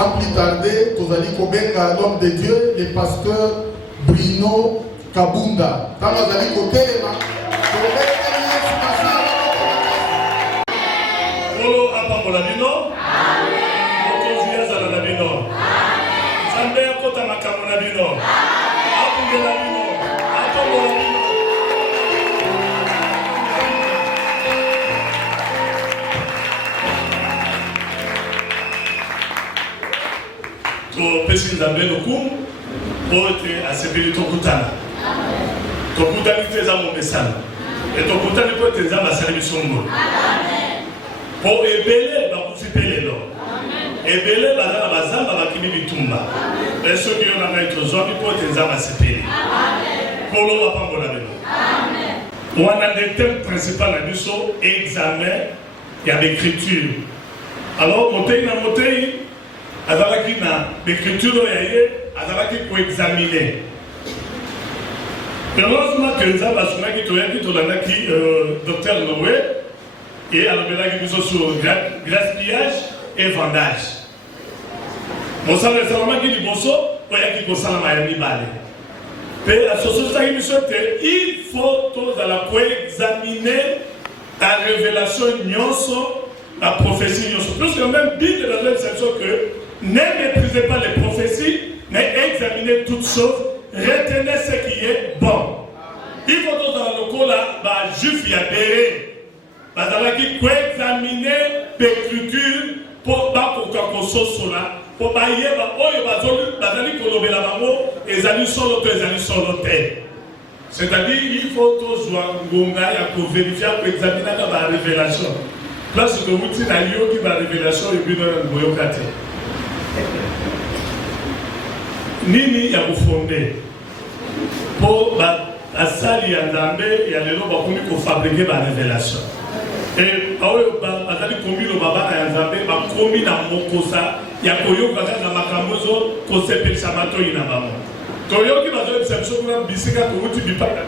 Sans plus tarder, nous allons commencer l'homme de Dieu, le pasteur Bruno Kabunda. Dans nous allons côté Polo apambola bino. Mokonzi azala na bino. Nzambe akota makambo na bino. Abungela bino. Apambola bino. Topesi Nzambe lokumu po ete asepeli tokutana. Tokutani te eza momesana. Et tokutani po ete Nzambe asali biso ngolu. Po ebele bakufi pe lelo. Ebele bazala bazamba bakimi bitumba. Eso ki yo na ngai tozwami po ete Nzambe asepeli. Polo apambola bino. Wana nde thème principal na biso examen ya l'écriture. Alors motei na motei azalaki na l'écriture ya ye azalaki koexamine. Heureusement que Nzambe asungaki toyaki tolandaki docteur Noé et alobelaki biso sur gaspillage et vendage. Mosala esalamaki liboso oyaki kosalama ya mibale. Pe asososaki biso ete il faut tozala koexaminer la révélation nyonso, la prophétie nyonso. Plus que même Bible dans une section que ne méprisez pas les prophéties, mais examinez toutes choses, retenez ce qui est bon. Il faut que dans le coup là, juif y a béré. Bazalaki ko examiner l'écriture pour pas pour qu'on soit pour pas y avoir oyo bazali kolobela bango ezali solo to ezali solo te. C'est-à-dire il faut toujours ngonga ya ko vérifier ko examiner la révélation. Place que vous dites na yo ki ba révélation et puis dans boyoka te. Nini ya kufondé pour asali ya Nzambe ya lelo bakomi ko fabriquer ba révélation. Et bazali komi lo baba ya Nzambe bakomi na mokosa ya koyoka na makambozo ko sepelisa matoi na bamo. Toyoki bazali sepso kuna bisika ko uti bipaka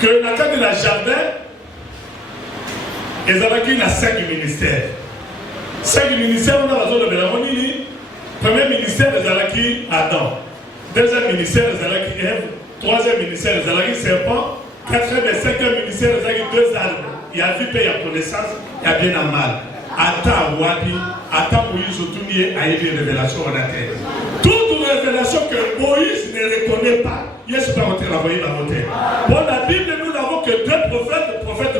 que na kati na jardin ezalaki na 5 ministères. 5 ministères on a besoin de la monini. Premier ministère ezalaki Adam. Deuxième ministère ezalaki Ève. Troisième ministère ezalaki serpent. Quatrième et cinquième ministère ezalaki 2 arbres. Il y a vie, il y a connaissance, il y a bien et mal. Attends, Wabi, attends, Moïse, surtout, il y a une révélation à la terre. Toute révélation que Moïse ne reconnaît pas, il y a ce pas la voyer dans notre terre. Pour la Bible, nous n'avons que 2 prophètes, le prophète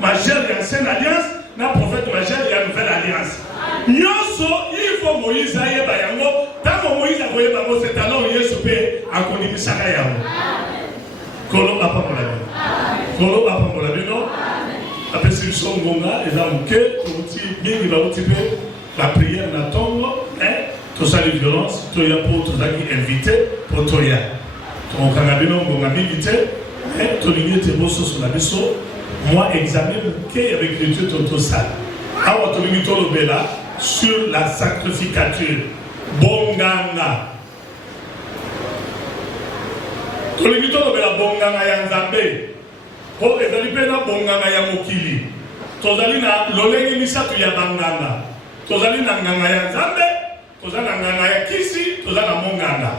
majeur de l'Ancienne Alliance, et le prophète majeur de la Nouvelle Alliance. Nyoso, il faut Moïse aille bayango. Tant que Moïse a voyé bango, c'est alors il y a ce pays à connaître Sakayamo. Kolo papa pour la vie. Kolo papa pour la vie, non? Après ce son gonga et là la prière n'attend tout ça les violences tout y a pour tout ça qui invité pour toi ya ton canabino gonga invité tout l'union te bosso sur la biso moi examine que avec l'étude tout ça awa tout l'union tout le bela sur la sacrificature bonganga tout l'union tout le bela bonganga ya Nzambe. Pour ezali pena bonganga ya mokili tozali na lolenge misatu ya banganga tozali na nganga ya Nzambe tozali na nganga ya kisi tozali na monganga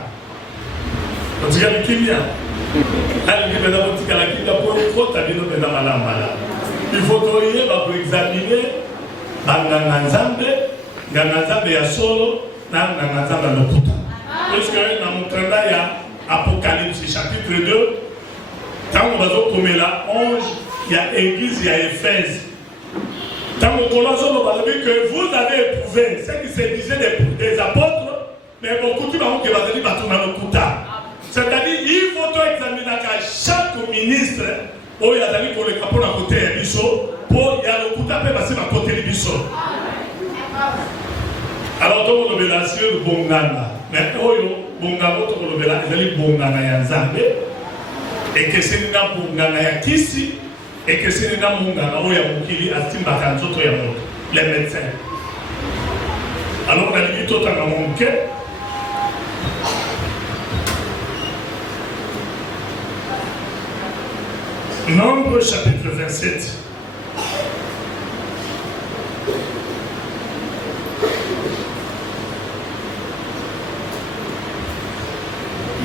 otika bikimia ali bena botika la kinga pour kota bino bena malambala il faut toye ba examiner banganga Nzambe nganga Nzambe ya solo na nganga Nzambe lokuta parce que na mutanda ya Apocalypse chapitre 2 quand on va comme la 11, il y a l'église, il y a Éphèse. Quand on va dire que vous avez éprouvé ce qui se disait des apôtres, mais beaucoup de gens qui vont dire que c'est-à-dire il faut examiner chaque ministre où il y a des gens qui ont à côté de Bisso pour y a le coup de passer à côté de Bisso. Alors, donc on a sur le Bongana. Mais Bongana, on a le Bongana Yanzambe. Et que c'est une bongana ya kisi et que c'est une bongana oya mukili atimba kanzoto ya moto les médecins. Alors on a dit tout à manqué. Nombre chapitre 27.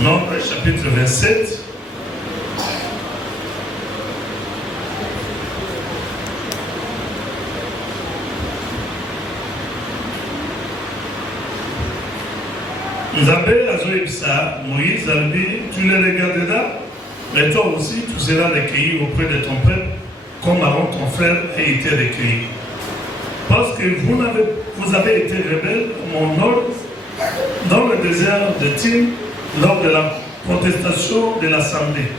Nombre chapitre 27. Vous avez Azoïbsa, Moïse, Albi, tu les regarderas, mais toi aussi tu seras recueilli auprès de ton peuple, comme Aaron ton frère a été recueilli. Parce que vous avez été rebelles, mon ordre, dans le désert de Tim, lors de la contestation de l'Assemblée,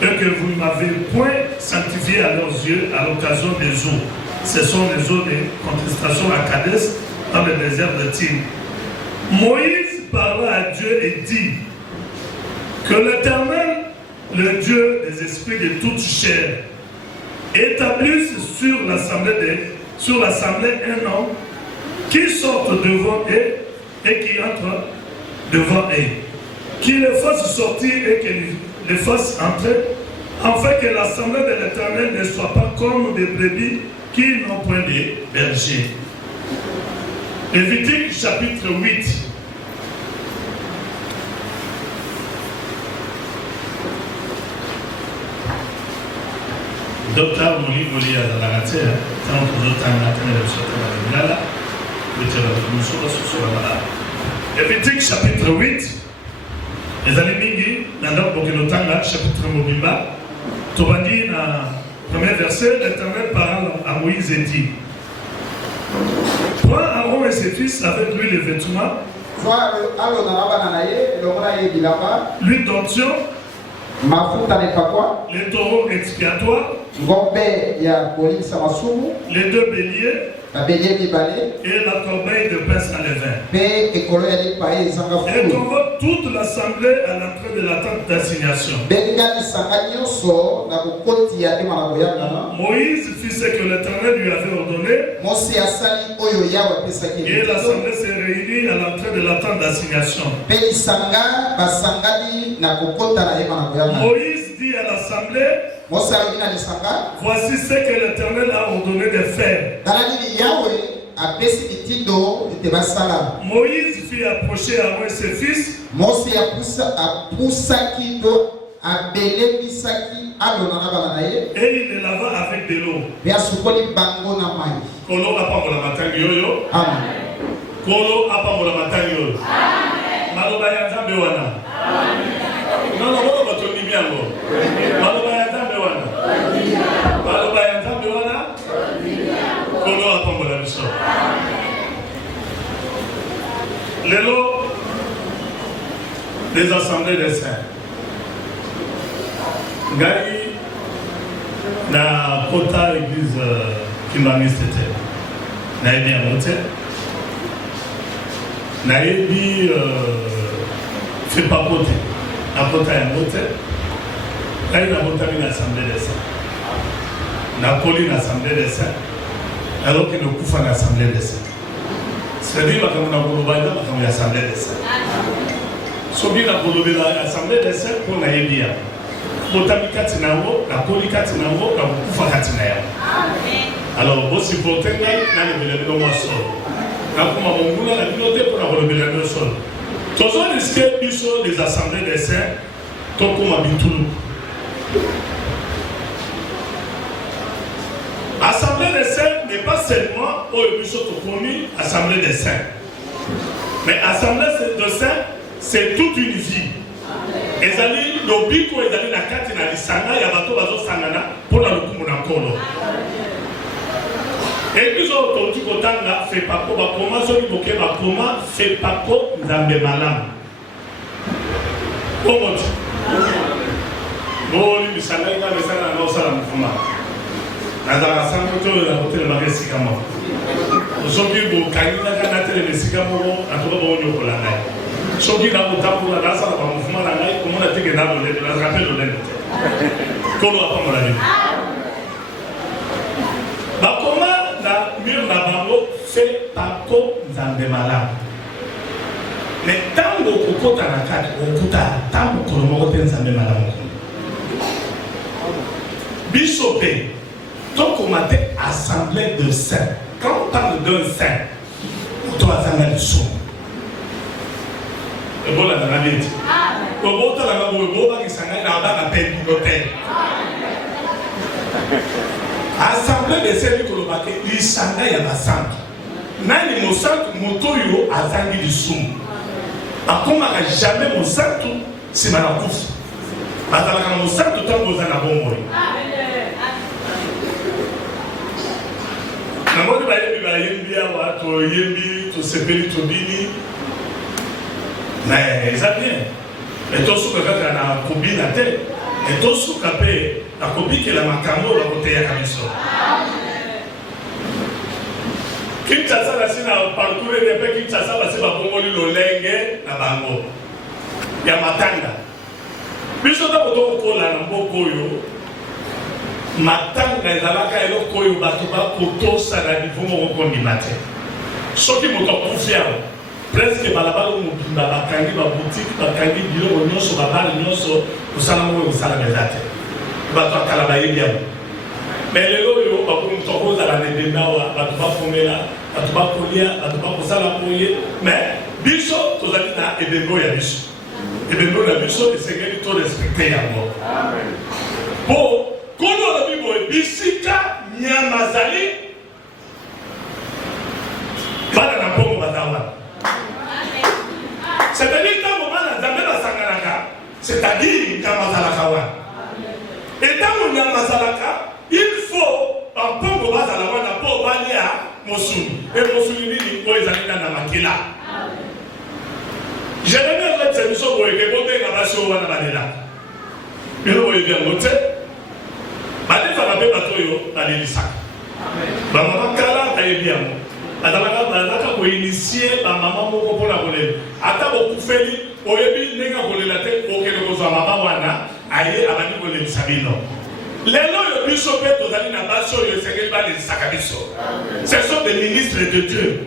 et que vous ne m'avez point sanctifié à leurs yeux à l'occasion des eaux. Ce sont les eaux de contestation à Kadès, dans le désert de Tim. Moïse parla à Dieu et dit que l'Éternel, le Dieu des esprits de toute chair, établisse sur l'assemblée un homme qui sorte devant eux et qui entre devant eux, qui les fasse sortir et qui les fasse entrer, afin que l'assemblée de l'Éternel ne soit pas comme des brebis qui n'ont point de berger. Lévitique chapitre 8. Docteur Moli à la matière, tant que d'autres Lévitique chapitre 8. Les amis, chapitre Mobimba, Tobandi, dans le premier verset, l'Éternel parle à Moïse et dit: prends Aaron et ses fils avec lui les vêtements, l'huile d'onction, les taureaux expiatoires, les deux béliers et la corbeille de pain sans levain. Et convoque toute l'assemblée à l'entrée de la tente d'assignation. Moïse fit ce que l'Éternel lui avait ordonné. Et l'assemblée s'est réunie à l'entrée de la tente d'assignation. Moïse dit à l'assemblée: voici ce que l'Éternel a ordonné de faire. Moïse fit approcher Aaron et ses fils. Et il les lava avec de l'eau. Kolo apamola matangi yoyo. Kolo apamola matangi yoyo. Maloba ya Nzambe wana. Non, non, batondi miango. Maloba ya Nzambe wana. Maloba ya Nzambe wana. Kolo apamola biso. Lelo des assemblées des saints. Ngai na kota église kimbaniste te. Na ebi amote. Na ebi fait pas côté. Na kota ya mote. Ngai na mota na assemblée des saints. Na poli na assemblée des saints. Alors que nous kufa na assemblée des saints. C'est-à-dire que nous avons une assemblée des saints. Si nous avons une assemblée des saints, nous avons une alors, vous supportez les assemblées des saints, Assemblée des saints n'est pas seulement assemblée des saints. Mais assemblée des saints, c'est toute une vie. Et zali lobiko ezali na kati na lisanga ya bato bazo sangana pour la lukumu na kolo. Et puis aujourd'hui kotanga fait pas ko ba koma so liboke ba koma fait pas ko nzambe malamu. Comment bon ni lisanga ina mesana na osala mfuma. Nazara sango to la hotel magesi kama. Aujourd'hui bo kanina kana tele mesika mo atoba bo nyoko la ngai. Soki na mutapu na dasa na mouvement na ngai comment na teke na le la rappel le lente kolo apa mo la ni ba koma na mur na bango fait pas ko nzambe malamu mais tango kokota na kati okuta tango ko mo ko nzambe malamu bisope to komate assemblée de saints. Quand on parle d'un saint on doit attendre le son. Et voilà, dans la vie. Bobota la Boba qui s'en a dans la peine du hôtel. Assemblée de celles qui ont été ils s'en a à la centre. Nani mon centre, motoyo a zangi du soum. Akoma jamais mon centre, c'est ma course. Atala mon centre, tant que vous en avez bon. Namoni bayembi awa to yembi to sepeli to bini mais eza bien et tosuka kaka na kobina te et tosuka mpe na kobikela makambo bakoteyaka biso Kinshasa basi na parcours mpe Kinshasa basi babongoli lolenge na bango ya matanga biso ntango tokokola na mboka oyo matanga ezalaka eloko oyo bato bakotosana nivo moko kondima te soki moto akufi awa presque balabala mobimba bakangi baboutique bakangi biloko nyonso babale nyonso kosala moko kosalama eza te bato akala bayebi awa mais lelo oyo bakomoto akozala na ebembe awa bato bafongela bato bakolia bato bakosala boye mais biso tozali na ebembe oyo ya biso ebembe oyo ya biso esengeli to respecte yango po kono la Bible bisika nyamazali bana na pongo batawa c'est-à-dire tant moment na zambe na sanganaka c'est-à-dire nyamazalaka wa et tant nyamazalaka il faut un pongo bazala wana po balia mosuni et mosuni nini ko ezali na makila je n'ai pas cette émission pour que bote na baso wana balela bilo boye bien mote badefaka mpe bato oyo balelisaka bamama kala bayebi yango bazalaka koinitie bamama moko mpona kolela ata bokufeli oyebi ndenge kolela te okende kozwa mama wana aye abandi kolelisa bino lelo oyo biso mpe tozali na basi oyo esengeli balelisaka biso ce sont des ministres de Dieu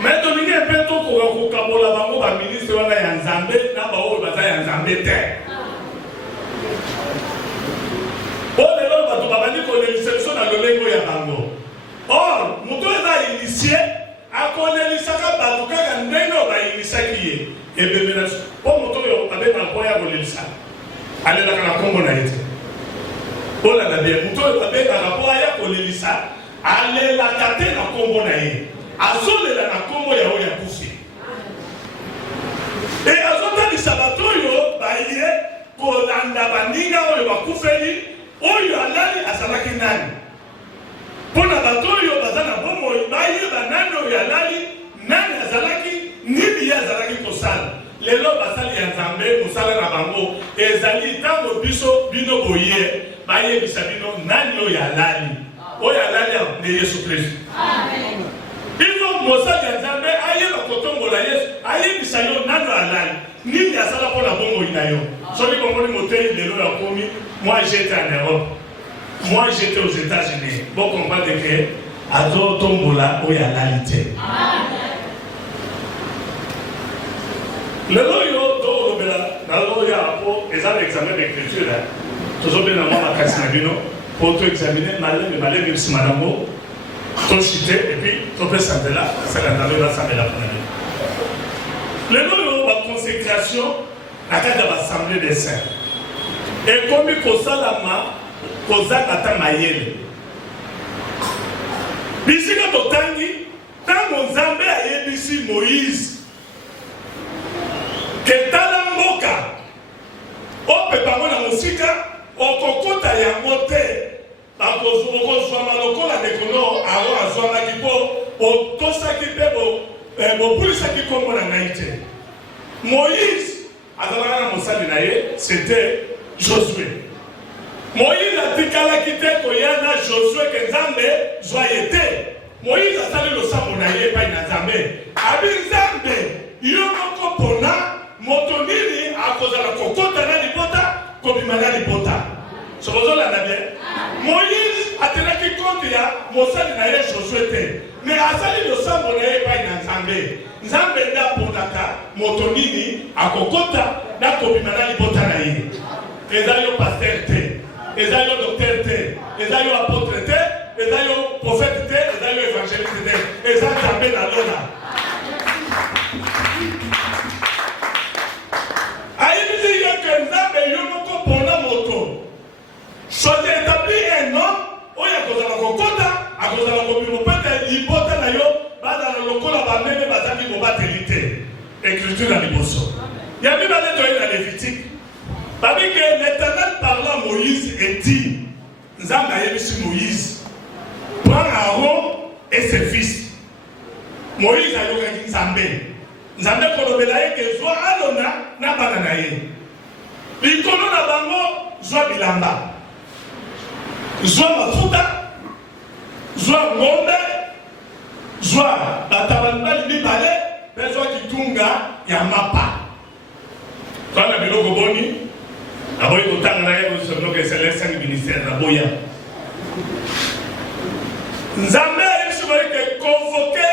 mais tolingi mpe tokoka kokabola bango baministre wana ya nzambe na baoyo baza ya nzambe te lelo bato babandi kolelisa biso na lolengo ya bango or moto eza initie akolelisaka bato kaka ndenge oyo bayinisaki ye ebembe na mpo moto oyo abengaka mpo ya kolelisa alelaka na nkombo na ye te olanda bien moto oyo abengaka mpo aya kolelisa alelaka te na nkombo na ye azolela na nkombo ya oyo akufi e azotalisa bato oyo baye kolanda baninga oyo bakufeli oyo alali azalaki nani mpona bato oyo baza na bomoi bayeba nani oyo alali nani azalaki nini ye azalaki kosala lelo basali ya nzambe mosala na bango ezali ntango biso bino boye bayebisa bino nani oyo alali ne Yesu Kristo bino mosali ya nzambe ayeba kotombola Yesu ayebisa yo nani oyo alali nini asala mpona bomoi na yo soki bomoni motei lelo ya komi moi j'étais en Europe, moi j'étais aux États-Unis. Bon comprendre que Azo Tombola ou ya lalité. Le loyo do obela, na loya po ezal examen d'écriture là. Toujours bien avant la classe nabino pour tout examiner malin de malin de simanamo, to chité et puis to présenter là, ça la table là ça me la prendre. Le loyo la consécration à cadre de l'assemblée des saints. Et comme il faut salama, kozaka ta mayele. Bisika totangi, tango Nzambe ayebisi Moïse. Que tala mboka, opepa mona musika, okokota yango te. Okozwa malokola nekono, aro azwamaki po, otosaki pe bopulisaki kombo na ngai te. Moïse, azalaka na mosali na ye, c'était Josué. Moïse a dit que koyana Josué que Nzambe joyete. Moïse a sali le sambo na ye pa na Nzambe. Abi Nzambe yo moko pona motonini akozala kokota na lipota kobima na lipota. Sokozola na bien. Moïse atenaki compte ya mosali na ye Josué te. Mais asali le sambo na ye pa na Nzambe. Nzambe nda ponaka motonini akokota na kobima na lipota na ye. Ezayo pasteur te, ezayo docteur te, ezayo apôtre te, ezayo prophète te, ezayo évangéliste te, ezayo Nzambe na lona. Ayibisi écriture dans les bosso. Il y a même dans la Lévitique. Parce que l'Éternel parla à Moïse et dit, Nzambe a Moïse, prends Aaron et ses fils. Moïse a dit Nzambe. Nzambe kolobela que soit alona na banana ye. Likolo na bango soit bilamba. Soit mafuta, soit ngombe, soit batabana libale, mais soit kitunga ya mapa. Toi la biloko boni, aboy kotanga na ye ko sono ke céleste ministère na boya. Nzambe a convoqué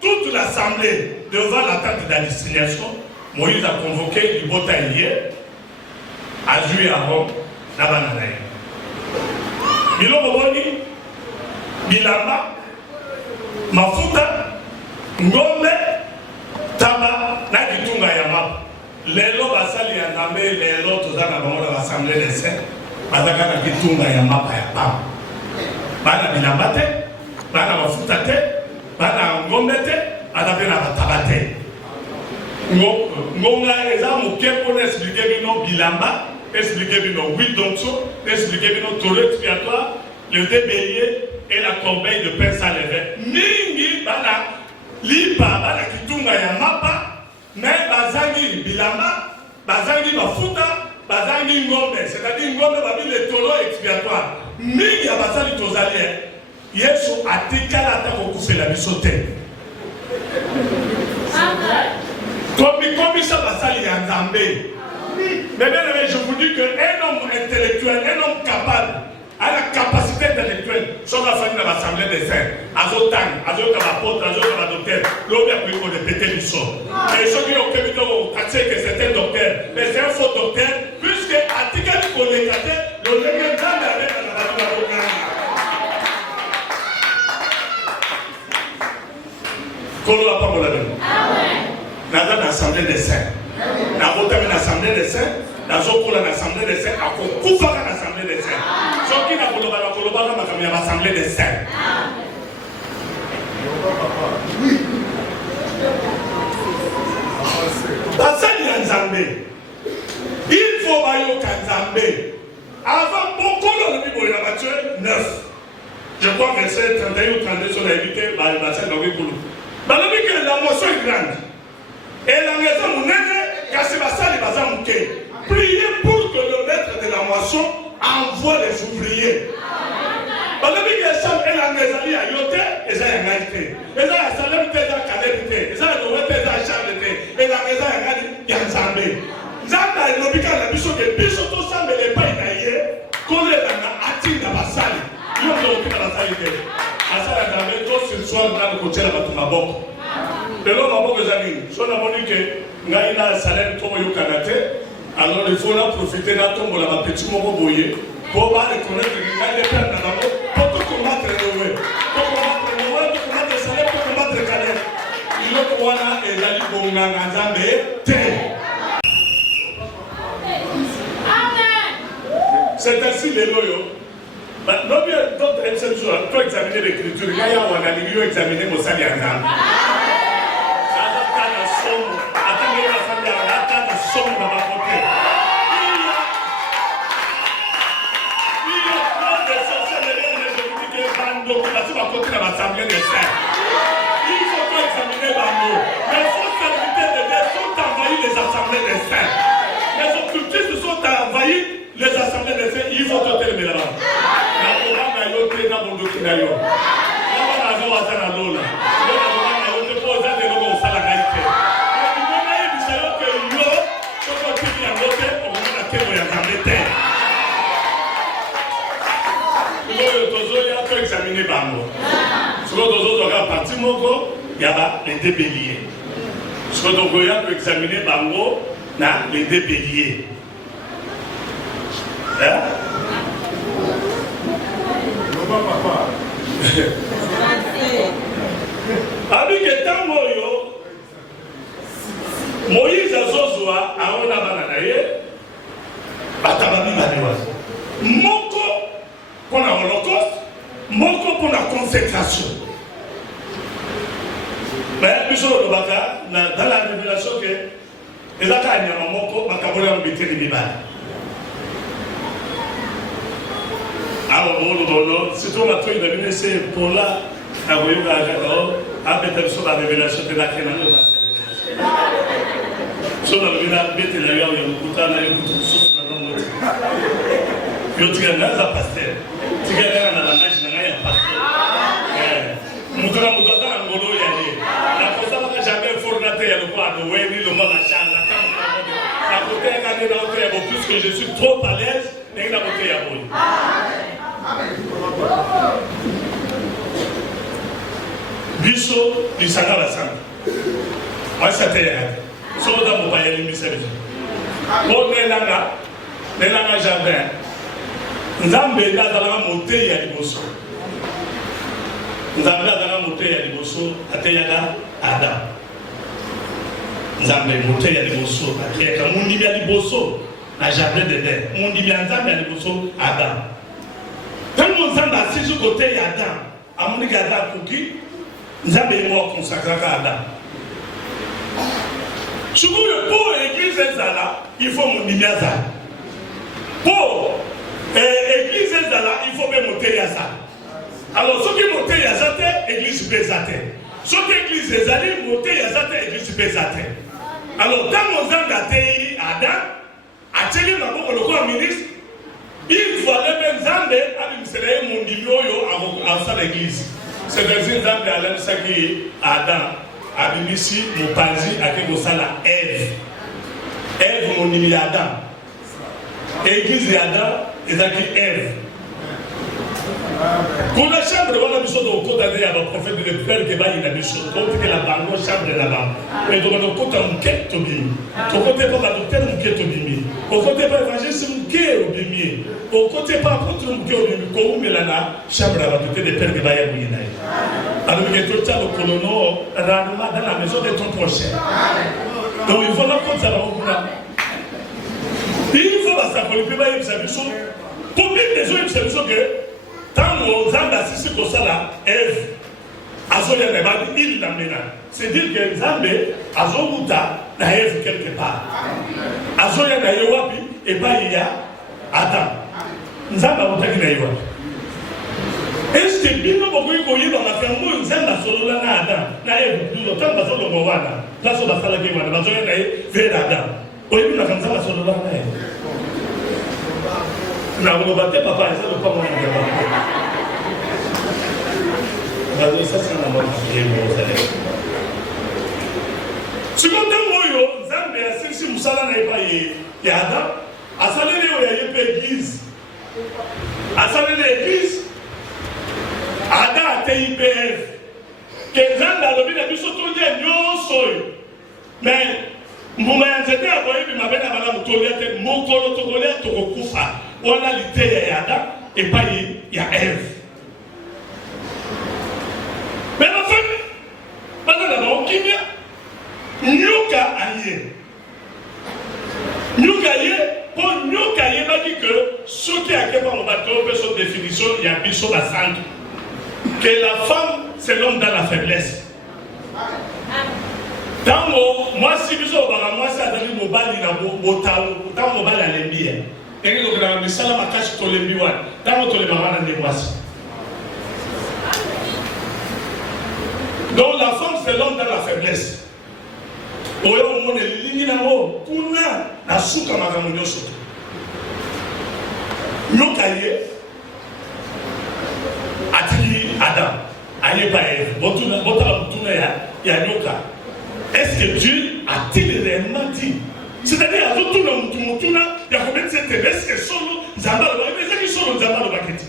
toute l'assemblée devant la tente d'assignation. Moïse a convoqué le botaïlier, a joué à Rome, la bananaï. Bilo Boboni, Bilamba, Mafuta, Ngombe, Taba, Nakitunga Yama. Lelo basali ya Nzambe, lelo tozana bango na l'assemblée des saints, bazaka na Kitunga Yama pa ya pam. Bana bilamba te, bana mafuta te, bana ngombe te, bana pe na bataba te. Ngonga eza moke pour expliquer bino bilamba, expliquer bino huit dompso, expliquer bino taureau expiatoire, le deux béliers et la corbeille de pain sans levain. Mingi bana lipa bana kitunga ya mapa, mais bazangi bilamba, bazangi mafuta, bazangi ngombe, c'est-à-dire ngombe babi le taureau expiatoire. Mingi ya basali tozali Yesu atikala ata kokufela biso te. Comme ça basali ya Nzambe. Mais bien aimé, je vous dis qu'un homme intellectuel, un homme capable, a la capacité intellectuelle, sur la famille de l'Assemblée des Saints, Azotang, Azotang apôtre, Azotang docteur, l'homme a pris pour répéter l'histoire. Et ceux qui ont taxé que c'est un docteur, mais c'est un faux docteur, puisque Atikali pour les cater, le légué Nzambe avait dans la Bible. Qu'on l'a pas pour la même. Dans l'Assemblée des Saints. Dans l'Assemblée des Saints. Dans l'Assemblée des Saints. À l'Assemblée des Saints. Ce qui n'a pas l'Assemblée des Saints. Oui. Il faut bailler Nzambe. Avant beaucoup de Bible, il a battu 9. Je crois verset 31 ou 32 sur la évité, le bassin de Bible. Dans le but que la moisson est grande. Et la maison mounette, car c'est la salle de bazar mouké. Priez pour que le maître de la moisson envoie les ouvriers. Dans le but que les femmes et la maison à yote, et ça y a gagné. Et ça y a salem tête à cadette, et ça y a noué tête à charle, et la maison a gagné, il y a un zambé. Zamba est l'obligé à la biso que biso tout ça, mais les pas inaillés, qu'on est dans la attine de la salle. Il y a un dans la salle. Asala Nzambe to ce soir na ko tshela batho maboko lelo maboko ezali so na moni ke ngai na salaire to yo kanate alors il faut la profiter na tombo la petit moko boye pour ba reconnaître que ngai le père na bango pour tout combattre le salaire pour combattre le salaire il ko wana ezali bonga Nzambe te. C'est ainsi lelo yo. Non, bien, d'autres exceptions, toi examiner l'écriture, il y a un analyse, examiner mon salaire. Attendez la famille, attendez la somme dans ma côté. Il y a plein de sorcelleries et de politiques et de documents sur ma côté dans l'Assemblée des Saints. Il faut pas examiner l'amour. Les fausses serviteurs de Dieu sont envahis les Assemblées des Saints. Les occultistes sont envahis les Assemblées des Saints. Il faut tenter le mélange. Examiner bango. Ce que nous avons parti moko, il y a les deux béliers. Ce que nous avons examiner bango, na les deux béliers. Hein? Papa. Avec étant moyo, Moïse azozwa aona bananaye, batabami banewa. Moko pour la holocauste, moko pour la consécration. Mais biso lobaka dans la révélation que ezaka nyama moko bakabola mbiteli mibala. Alors bon, surtout ma truc de l'UNC pour là, à vous à mettre sur la révélation de la Kénane. Sur la révélation de la Yamouta, la Yamouta, sur la Yamouta. Yo tigana za pasteur. Tigana na la nage na ya pasteur. Mutara mutara ngolo ya ye. La cosa va jamais fornater ya le quoi de Wendy le mot la chambre la côté quand il est là plus que je suis trop à l'aise et la côté ya bon. Biso du Sangala Sang. Moi ça t'est là. Sur dans mon pays les misères. Bon nelanga jardin. Nzambe ndazala moté ya liboso. Nzambe ndazala moté ya liboso ateyaka Adam. Nzambe moté ya liboso ateyaka mundi ya liboso na jardin d'Éden. Mundi ya Nzambe ya liboso Adam. Quand nous sommes assis sur côté Adam, à mon Adam Kouki, nous avons mort consacré à Adam. Si vous voulez pour l'église Zala, il faut mon Nimiaza. Pour l'église Zala, il faut bien monter Yaza. Alors, ceux qui montent Yaza, l'église Bézate. Ceux qui l'église Zali, monter Yaza, l'église Bézate. Alors, dans mon âme d'Atéi, Adam, Ateli m'a dit le ministre. Il fallait même Zambé administrer mon dimioyo à l'église. C'est des Zambé à l'Ansaki, Adam, Abimisi, Mopazi, Akebosala, Ève. Ève, mon dimi Adam. Église d'Adam, et Zaki Ève. Pour la chambre, on a mis sur le côté à la prophète de Père qui va y aller sur le côté de la banque, chambre de là-bas. Et donc, on a côté un quête au bimi. Au côté pas la docteur, un quête au bimi. Au côté pas évangéliste, un quête au bimi. Au côté pas contre un quête au bimi. Comme Mélana, chambre de la docteur de Père qui va y aller. Alors, il y a tout le temps le colono, rarement dans la maison de ton prochain. Donc, il faut la compte ça va. Il faut la savoir, il peut pas y aller. Pour bien les gens, il faut que. Tant que Zambé assisté comme ça là, Ève, Azoya n'a pas dit il l'amène. C'est dire que Zambé, Azoya n'a Ève quelque part. Azoya n'a Yowapi et pas il y a Adam. Zambé a montré qu'il y a Yowapi. Est-ce que bien beaucoup de gens dans la famille, Zambé a solo là na Adam, na Ève, nous autant de solo Mowana, là sur la salle qui est là, Azoya n'a vers Adam. Au début, la famille a solo là na Ève. Na vous battez papa, ça ne pas moi. Ça c'est un mot qui est bon. Si vous avez Zambé a si Moussala n'a pas y a Adam, à saler l'église. À saler l'église, Adam a été IPF. Que Zambé a levé la mission tout le monde. Mais Mbouma Yanzete a voyé que ma belle a mal à Mokolo Togolais Togokufa. On a l'ité à Adam et pas il y a Ève. Mais la famille, maintenant d'abord, qui vient Nyuka aïe. Nyuka aïe, pour Nyuka aïe, m'a dit que ceux qui a fait mon bateau, peut son définition, il y a Bissot la Sainte. Que la femme, c'est l'homme dans la faiblesse. Dans moi, si Bissot, moi, c'est à dire mon bali, dans mon bali à l'embire. Et donc, la misala ma cache to le biwan. Dans le mamana ne voici. Donc, la femme, c'est l'homme dans la faiblesse. Oyo monde lingi na mo kuna na suka magamunyo soto. Nyokaye atili Adam. Aye ba Ève. Botala ya nyoka. Est-ce que Dieu a-t-il réellement dit? C'est-à-dire, à tout le monde, il y a combien de cette est-ce que solo Zambalo, mais c'est qui solo Zambalo Baketi.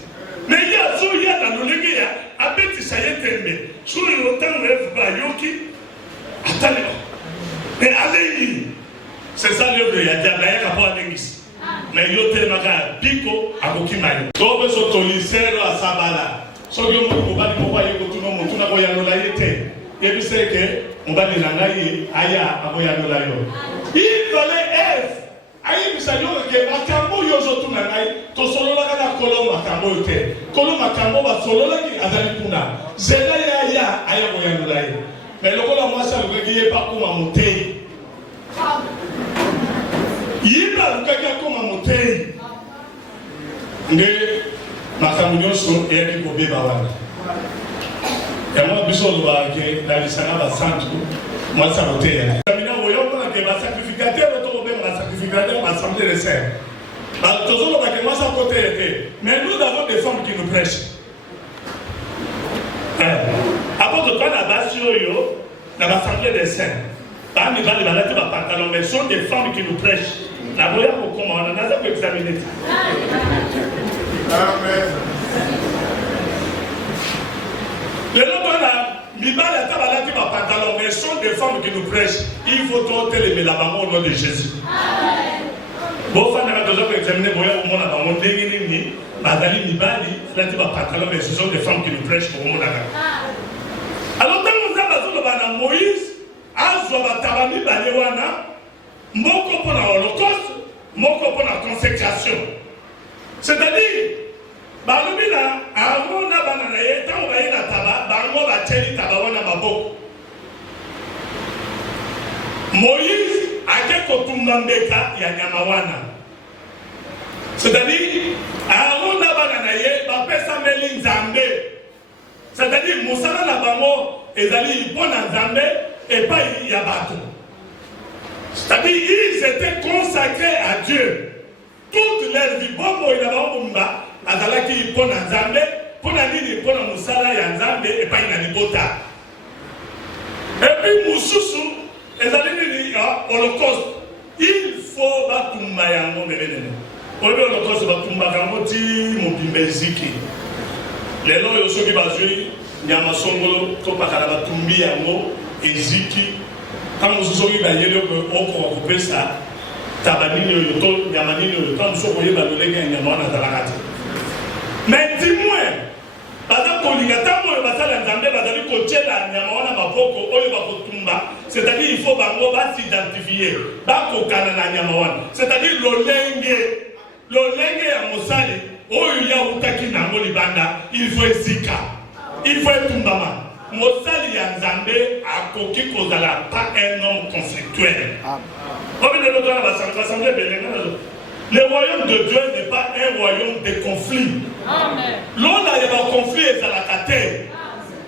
Mais il y a Zoya dans le légué, à Betty Sayetembe, sur le temps de Bayoki, attendez. Mais allez, c'est ça l'œuvre de Yadia, mais il n'y a pas d'église. Mais il y a des magas, Pico, à Bokimayo. Tobe Sotolisero à Sabala. Soyo Mobali Mobaye, Kotuno, Motuna Boyanolaïte. Et puis c'est que Mobali Nangaye, Aya, Aboyanolayo. Il fallait Ève. Aïe, vous savez que Makambo Yojotu Nangaye, Tosolola Kana Kolom Makambo Yote. Kolom Makambo va Solola qui Azali Puna. Zela Aya, Aya Boyanolayo. Mais le Kola Mwasa qui est pas comme un moté. Il est là, comme un moté. Mais ma famille sont et qui peut bien et moi, je suis dans le Sénat de centre, moi, ça m'a été. Je suis sacrificateur, sacrificateur de l'Assemblée des Saints. Mais nous avons des femmes qui nous prêchent. Après de quoi la base dans l'Assemblée des Saints, mais ce sont des femmes qui nous prêchent. La voyage au comment on a pas examiné. Amen. Les pantalon, mais ce sont des femmes qui nous prêchent. Il faut tenter les mélavaments au nom de Jésus. Bon, fan a besoin d'examiner au monde à mon déguisé, Madame Nibali, pantalon, mais ce sont des femmes qui nous prêchent pour le monde. Alors, quand nous avons besoin de Moïse, Azobatabani Balewana, Moko pour l'Holocauste, Moko pour la consécration. C'est-à-dire, Balubina, Arona Bananaye, tant on va y la tabac, Bango va tchéli tabawana maboko. Moïse, a quelque tumbambeka, Yanyamawana. C'est-à-dire, Arona Bananaye, Bapesa Melin Zambé. C'est-à-dire, Moussala Nabango, Ezali, Pona Zambé, et pas Yabato. C'est-à-dire, ils étaient consacrés à Dieu. Toute leur vie, Bobo et Nabamba, Azalaki pour Nzambe, pour Nani, pour Moussala et Nzambe, et pas Inanibota. Et puis Moussoussou, et Zalini, Holocauste, il faut Batumba Yango Mélène. Au lieu de l'Holocauste, Batumba Gamoti, Mobimeziki. Les lois, ils sont qui basés, Nyamasongo, Topakara Batumbi Yango, Eziki. Quand nous sommes allés au couper ça, Tabanini, Yamanini, quand nous sommes allés dans le Légué, Yamana Talakati. Mais dis-moi, c'est-à-dire il faut s'identifier, c'est-à-dire le lengue à Mosali, il faut Zika, il faut Tumbama. Mosali Yanzambe a coquille Kozala, pas un homme conflictuel. Le royaume de Dieu n'est pas un royaume de conflit. L'on a un conflit et ça la caté.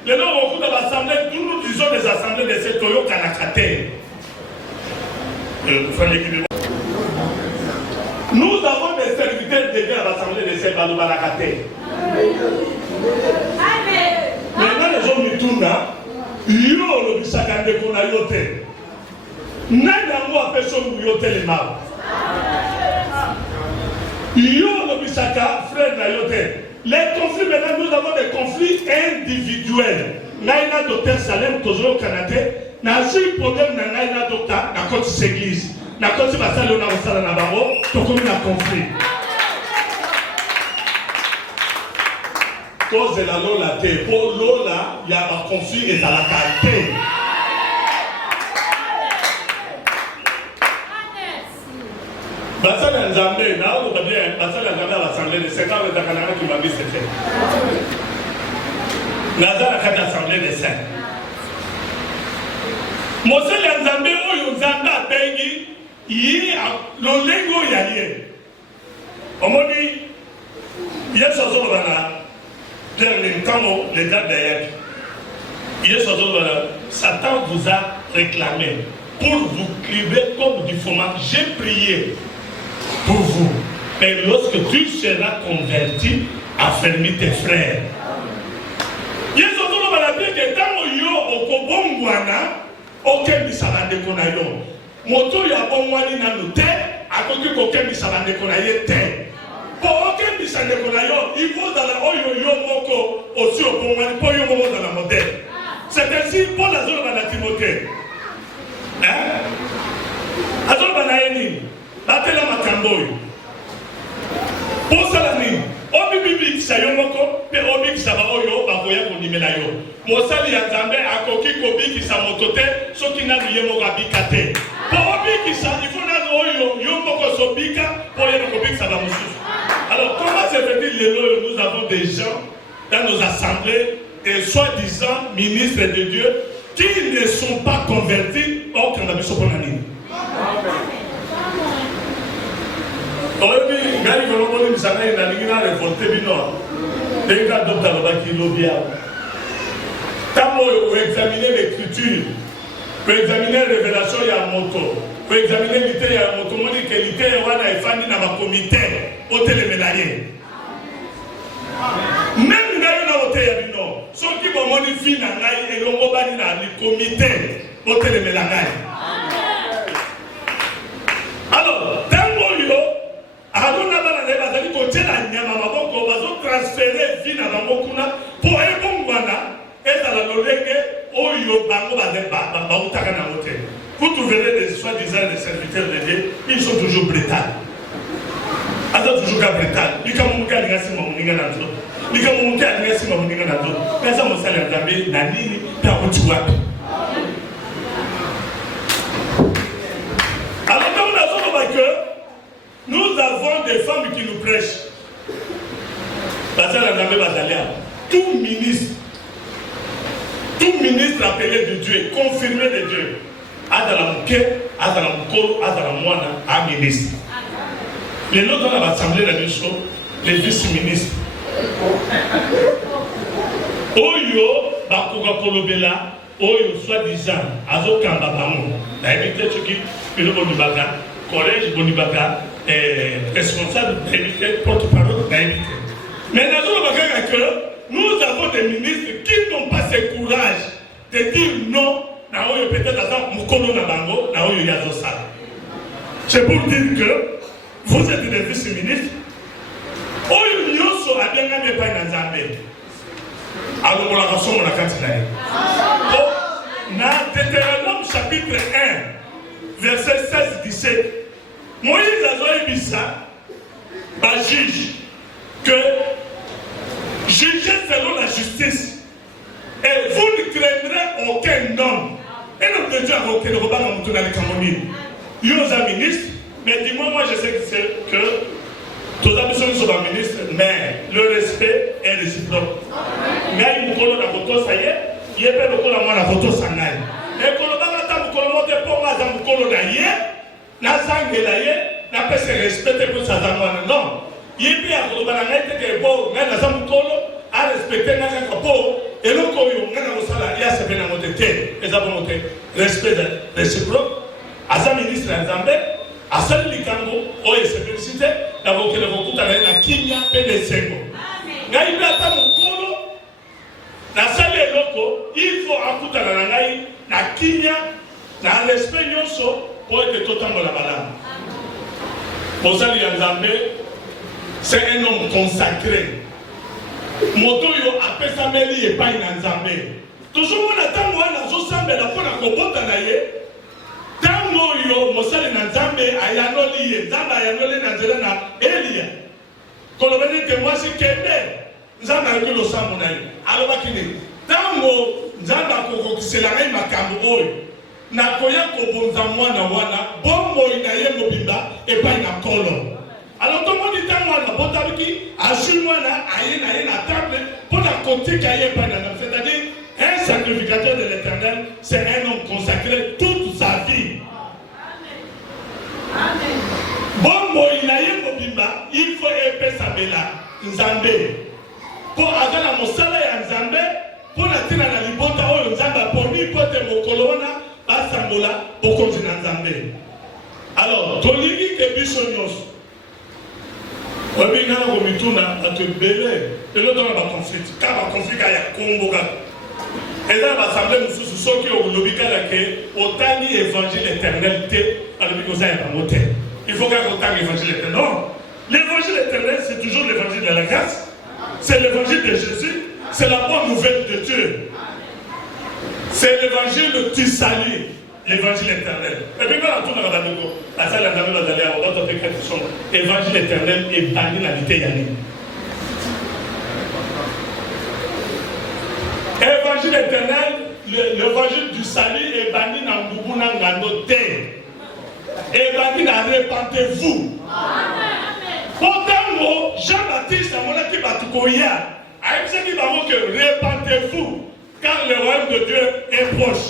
Les gens beaucoup dans l'assemblée, nous disons des assemblées de ces toyo kanakate. Nous avons des serviteurs de Dieu à l'assemblée de ces baloubalakate. Maintenant les gens me tournent, yo le bisagande qu'on a yoté. N'a moi personne où yoté les mains. Yo le bisaka frère Nayote. Les conflits maintenant nous avons des conflits individuels. Naina docteur Salem Kozoro Kanate. N'a si problème na naina docteur na côté église. Na côté basalo na basala na bango. To comme na conflit. Cause la lola te pour lola il y a un conflit et ça la qualité. Basala Nzambe, na on va bien, Basala Nzambe à l'Assemblée des Saints, avec Dakanara qui m'a dit c'est fait. Nazara à l'Assemblée des Saints. Mosala Nzambe, Oyo Nzambe à Bengi, il y a le Lego Yaye. On m'a dit, il y a ce jour là, les temps, les dates d'ailleurs, il y a ce jour là, Satan vous a réclamé pour vous crier comme du format. J'ai prié pour vous. Mais lorsque tu seras converti, affermis tes frères. Yesoto va dire que tant yo okobongwana, aucun bisabande konayo. Moto ya bongwani na lute, akoki aucun bisabande konaye te. Pour aucun bisabande konayo, il faut dans la oyo yo moko aussi au bongwani pour yo moko dans la modèle. C'est ainsi pour la zone de Timothée. Hein? Azol banaeni. Batela makamboy. Pour ça l'année, obi bibi sayomoko, pe obi kisaba oyo bakoya konimela yo. Mosali ya Nzambe akoki kobi kisamotote, soki na yemo gabikate. Pour obi kisa, il faut na oyo yomoko sobika pour yemo kobi kisaba mususu. Alors comment se fait-il que nous avons des gens dans nos assemblées, des soi-disant ministres de Dieu qui ne sont pas convertis au cannabis au Ponani. Aujourd'hui, Gary Volomoni Misana et Nanina révolté Bino. Des gars d'Octave qui l'obéissent. Tant qu'on examine l'écriture, pour examiner la révélation, il y a un moto. Pour examiner l'ité, il y a un moto. On dit que l'ité est dans un comité au télémédaillé. Même dans le télémédaillé, ceux qui vont modifier la naïe et l'ont obani dans le comité au télémédaillé. Alors, dans le lieu, Adona Banane Bazali côté la Nyama Maboko, on va transférer vie dans Bangokuna pour un bon Wana et dans la Lorenge, Oyo Bango Bautaka Namote. Vous trouverez les soi-disant des serviteurs de Dieu, ils sont toujours brétales. Ils sont toujours brétales. Ils sont toujours brétales. Ils sont toujours brétales. Ils sont toujours brétales. Ils sont toujours brétales. Ils sont toujours brétales. Ils sont toujours brétales. Alors, quand nous avons que nous avons des femmes qui nous prêchent. Tout ministre appelé de Dieu, confirmé de Dieu, Adalamke, Adalamkolo, Adalamwana, un ministre. Les nôtres dans l'Assemblée de la Nation, les vice-ministres. Oyo, Bakuga Kolobela, Oyo, soi-disant, Azokamba Bango, la évité ce qui, Pilo Bonibaka, collège Bonibaka, responsable d'invité, porte-parole d'invité. Mais nous avons des ministres qui n'ont pas ce courage de dire non, peut-être à Mukolo Nabango, Yazosal. C'est pour dire que vous êtes des vice-ministres. Oyo Nyoso a bien gagné par Nazambe. Alors, on a reçu la cantine. Dans Deutéronome chapitre 1, verset 16-17, Moïse a dit ça, juge que jugez selon la justice et vous ne craindrez aucun homme. Et nous ne disons aucun homme dans le Cameroun. Il y a un ministre, mais dis-moi, moi je sais que tous les habitants sont des ministres, mais le respect est réciproque. Mais il y a une colonne à photo, ça y est, il y a une colonne à photo, ça y est. Mais quand on va à colonne, pour moi, dans le colonne, na zangue la ye na pese respecter pour sa zamana non yibi ya ko bana ngate ke bo ngana za mukolo a respecter na ka po eloko yo ngana musala ya se bena motete eza bo mote respect réciproque asa ministre ya Nzambe asali likango o espécificité na bo ke ko kutana na kimya pede sengo ngai bata mukolo na sali eloko il faut akutana na ngai na kimya na respect nyonso pour être totalement la balade. Pour ça, c'est un homme consacré. Moto yo appelle ça meli et pas une Nzambe. Toujours on attend moi na zo sambe la pona ko bota na ye. Tango yo mosali na Nzambe ayano liye, Nzambe ayano le na nzela na Elia. Kolobeni ke moi si kende Nzambe ayano lo sambo na ye. Alors bakini tango Nzambe ko kisela ngai makambo oyo. Na koya kobonza mwana wana bombo ina ye mobimba epai na kolo. Alors tout le monde dit mwana botabiki asu mwana aye na table pour la kotika ye epai na c'est-à-dire un sacrificateur de l'Éternel, c'est un homme consacré toute sa vie. Amen. Bombo ina ye mobimba il faut epesa sabela Nzambe. Pour agala mosala ya Nzambe pour la tina na libota oyo Nzambe poni pote mokolo wana Assembola pour continuer à Nzambe. Alors, Toligi ke biso nyos. Obi ngana ko mituna atebele. Et l'autre on va conflit. Ka ba conflit ka ya Congo ka. Et là va sembler mususu soki o lobika la ke otani évangile éternel te alobi ko za ya moté. Il faut ka otani évangile éternel. Non. L'évangile éternel c'est toujours l'évangile de la grâce. C'est l'évangile de Jésus, c'est la bonne nouvelle de Dieu. C'est l'évangile du salut, l'évangile éternel. Et puis quand on a la salle de l'évangile éternel est banni la vie yanni. L'évangile éternel, l'évangile du salut est banni dans Mbubuna Ngano Te. Et banni dans répandez-vous. Pourtant, Jean-Baptiste a montré qu'il va tout courir. A dit que répandez-vous. car le royaume de Dieu est proche.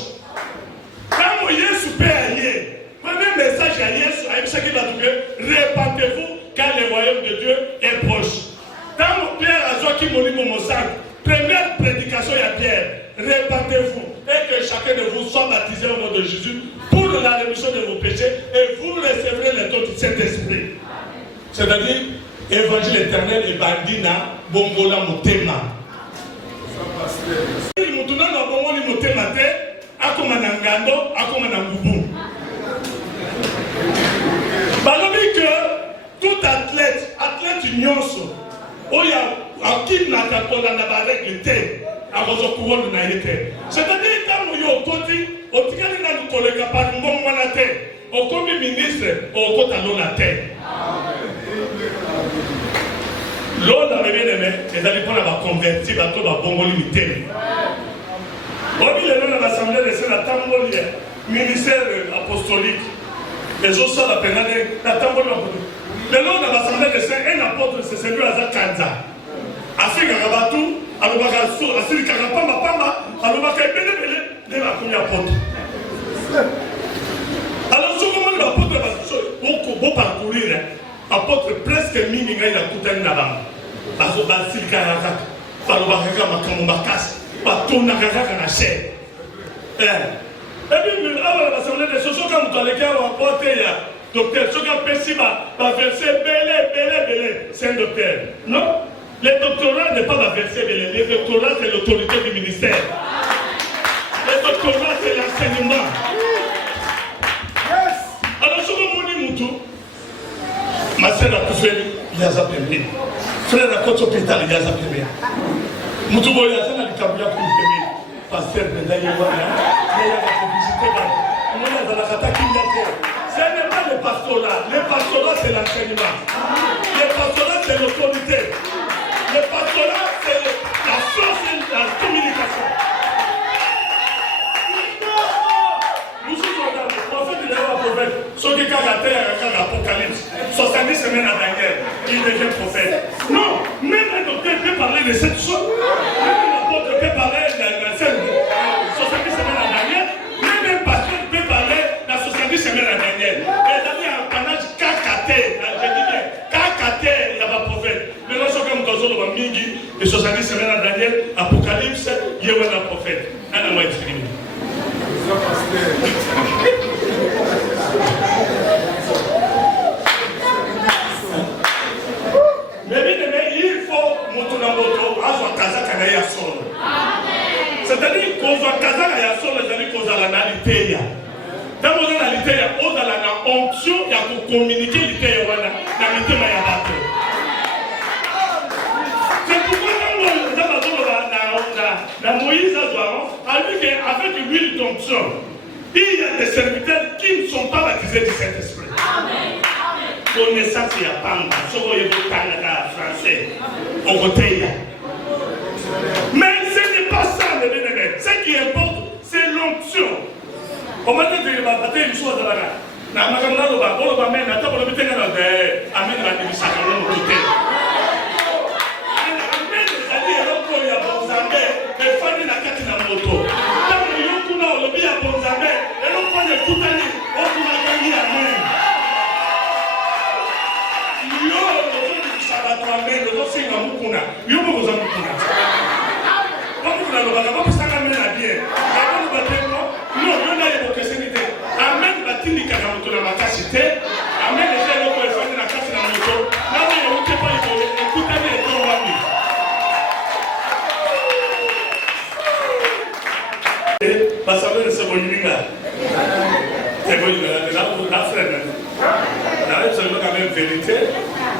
Quand Jésus peut aller, premier message à Jésus, avec ce qu'il va dire, répandez-vous car le royaume de Dieu est proche. Quand mon Pierre a dit qu'il m'a dit mon sang, première prédication à Pierre, répandez-vous et que chacun de vous soit baptisé au nom de Jésus pour la rémission de vos péchés et vous recevrez le don du Saint-Esprit. C'est-à-dire, évangile éternel et bandina, bongola motema. Il m'a donné un bongola motema, akoma na ngando, akoma na ngubu. Balobi que tout athlète nyonso, oya akit na kakola na barègle te, akozo kuwolu na yete. C'est-à-dire quand yo koti, otikali na koleka pa mbongo na te, okomi ministre, okota lona te. L'autre a bien aimé, et d'aller prendre la convertir, la tombe à Bongoli Mité. On dit le nom de l'Assemblée de Saint Tambolia, ministère apostolique. Les autres sont la pénale, la Tambolia. Le nom de l'Assemblée de Saint, un apôtre, c'est celui à Zakanza. Asi Karabatu, Alobakasu, Asi Karapamba Pamba, Alobakai Benebele, de la première apôtre. Alors, ce moment de l'apôtre, beaucoup parcourir. Apôtre presque minimum il a coûté un avant. Parce que Basil Karazak, Balobaka Makambakas, Batona Kazak à la chair. Et puis, avant l'Assemblée des sociaux, quand vous allez apporter, docteur, ce qu'on peut si va verser belé, c'est un docteur. Non, le doctorat n'est pas verser belé, le doctorat c'est l'autorité du ministère. Le doctorat c'est l'enseignement. Alors, ce que vous dites, ma sœur a fait, il y a sa première. Frère a côté hôpital, il y a sa première. Moutoubo, il y a sa première pour le premier. Pasteur, il y a la publicité. Ce n'est pas le pastorat. Le pastorat, c'est l'enseignement. Le pastorat, c'est l'autorité. Le pastorat, c'est la source de la communication. Le prophète de l'Apocalypse, ceux qui ont raté l'Apocalypse, 70 semaines à Daniel, il devient prophète. Non, même un docteur peut parler de cette chose. Même un apôtre peut parler de 70 semaines à Daniel. Même un pasteur peut parler de 70 semaines à Daniel. Et Daniel a un panage kakaté. Je dis bien, kakaté, il y a pas prophète. Maintenant, ce que nous avons dit, de 70 semaines à Daniel, Apocalypse, il y a un prophète. Un homme exprimé. Mais bien aimé, il faut Motonamoto, Azwa Kazaka na Yasolo. C'est-à-dire qu'on va Kazaka Yasolo, c'est-à-dire qu'on a la nalité. Dans la nalité, on a la onction, il y a pour communiquer l'ité, on a la nalité Mayabato. C'est pourquoi dans Moïse a dit qu'avec l'huile d'onction, il y a des serviteurs qui ne sont pas baptisés du Saint-Esprit. Amen. Connaissance, il y a pas de français. Mais ce n'est pas ça, le bien-aimé. Ce qui importe, c'est l'onction. On m'a dit que je vais battre une chose là. Je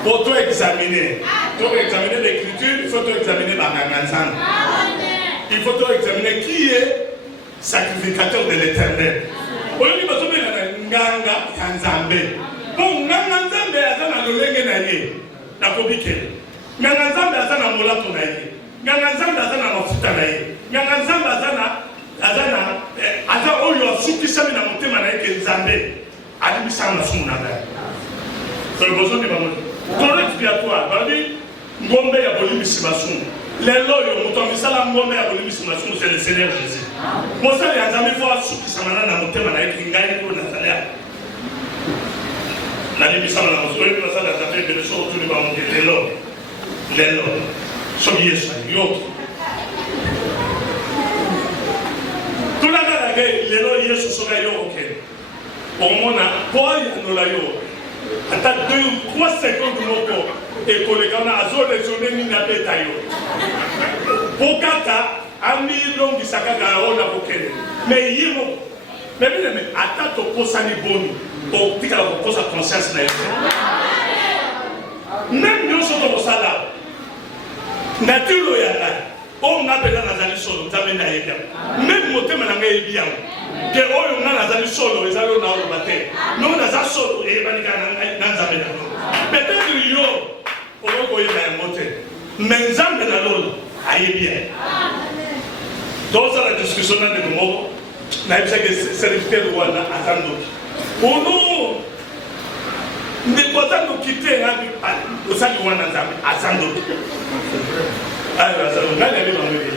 auto-examiner. Pour examiner l'écriture, il faut examiner la Nanganzan. Il faut examiner qui est sacrificateur de l'éternel. Bon, Nanganzambe azana lolenge na ye. Na kobike. Nanganzambe azana molato na ye. Nanganzambe azana mafuta na ye. Nanganzambe azana oyo asukisami na motema na ye ke Nzambe. Alimisana sumuna na ye. C'est le besoin de maman. Ton expiatoire, Ngombe ya bolimi sibasun. Les loyaux, mon temps, ça la moi mais à l'émission, c'est le Seigneur Jésus. Moi ça il y a jamais fois sous qui ça m'a dans mon thème avec une gagne pour Nathalie. La l'émission là, on se voit ça la table de choses tout le monde les loyaux. Les loyaux. Soyez soyeux. Tout la gare les loyaux Yesu sera yo OK. Au moins quoi il y a la yo. Ata 2 ou 3 secondes moko et kolekana azo raisonner ni na betayo. Pokata ami longi sakaka ona bokele. Mais yimo. Mais bien mais ata to posani boni. O tika ko posa conscience na yesu. Même nous sommes au sala. Nature ya na. O ngapela na zali solo nzambe na yeka. Même motema na ngai bien. Que oyo nga nazali solo ezali na olo bate. Non naza solo e banika na nzambe na. Peut-être yo oko yeba ya mote. Mais nzambe na lolo ayebi. Dans la discussion de Momo, na yebisa que serviteur wana azando. Ono ne potano quitter ngabi osali wana nzambe azando. Ayo azando ngale bi mameli.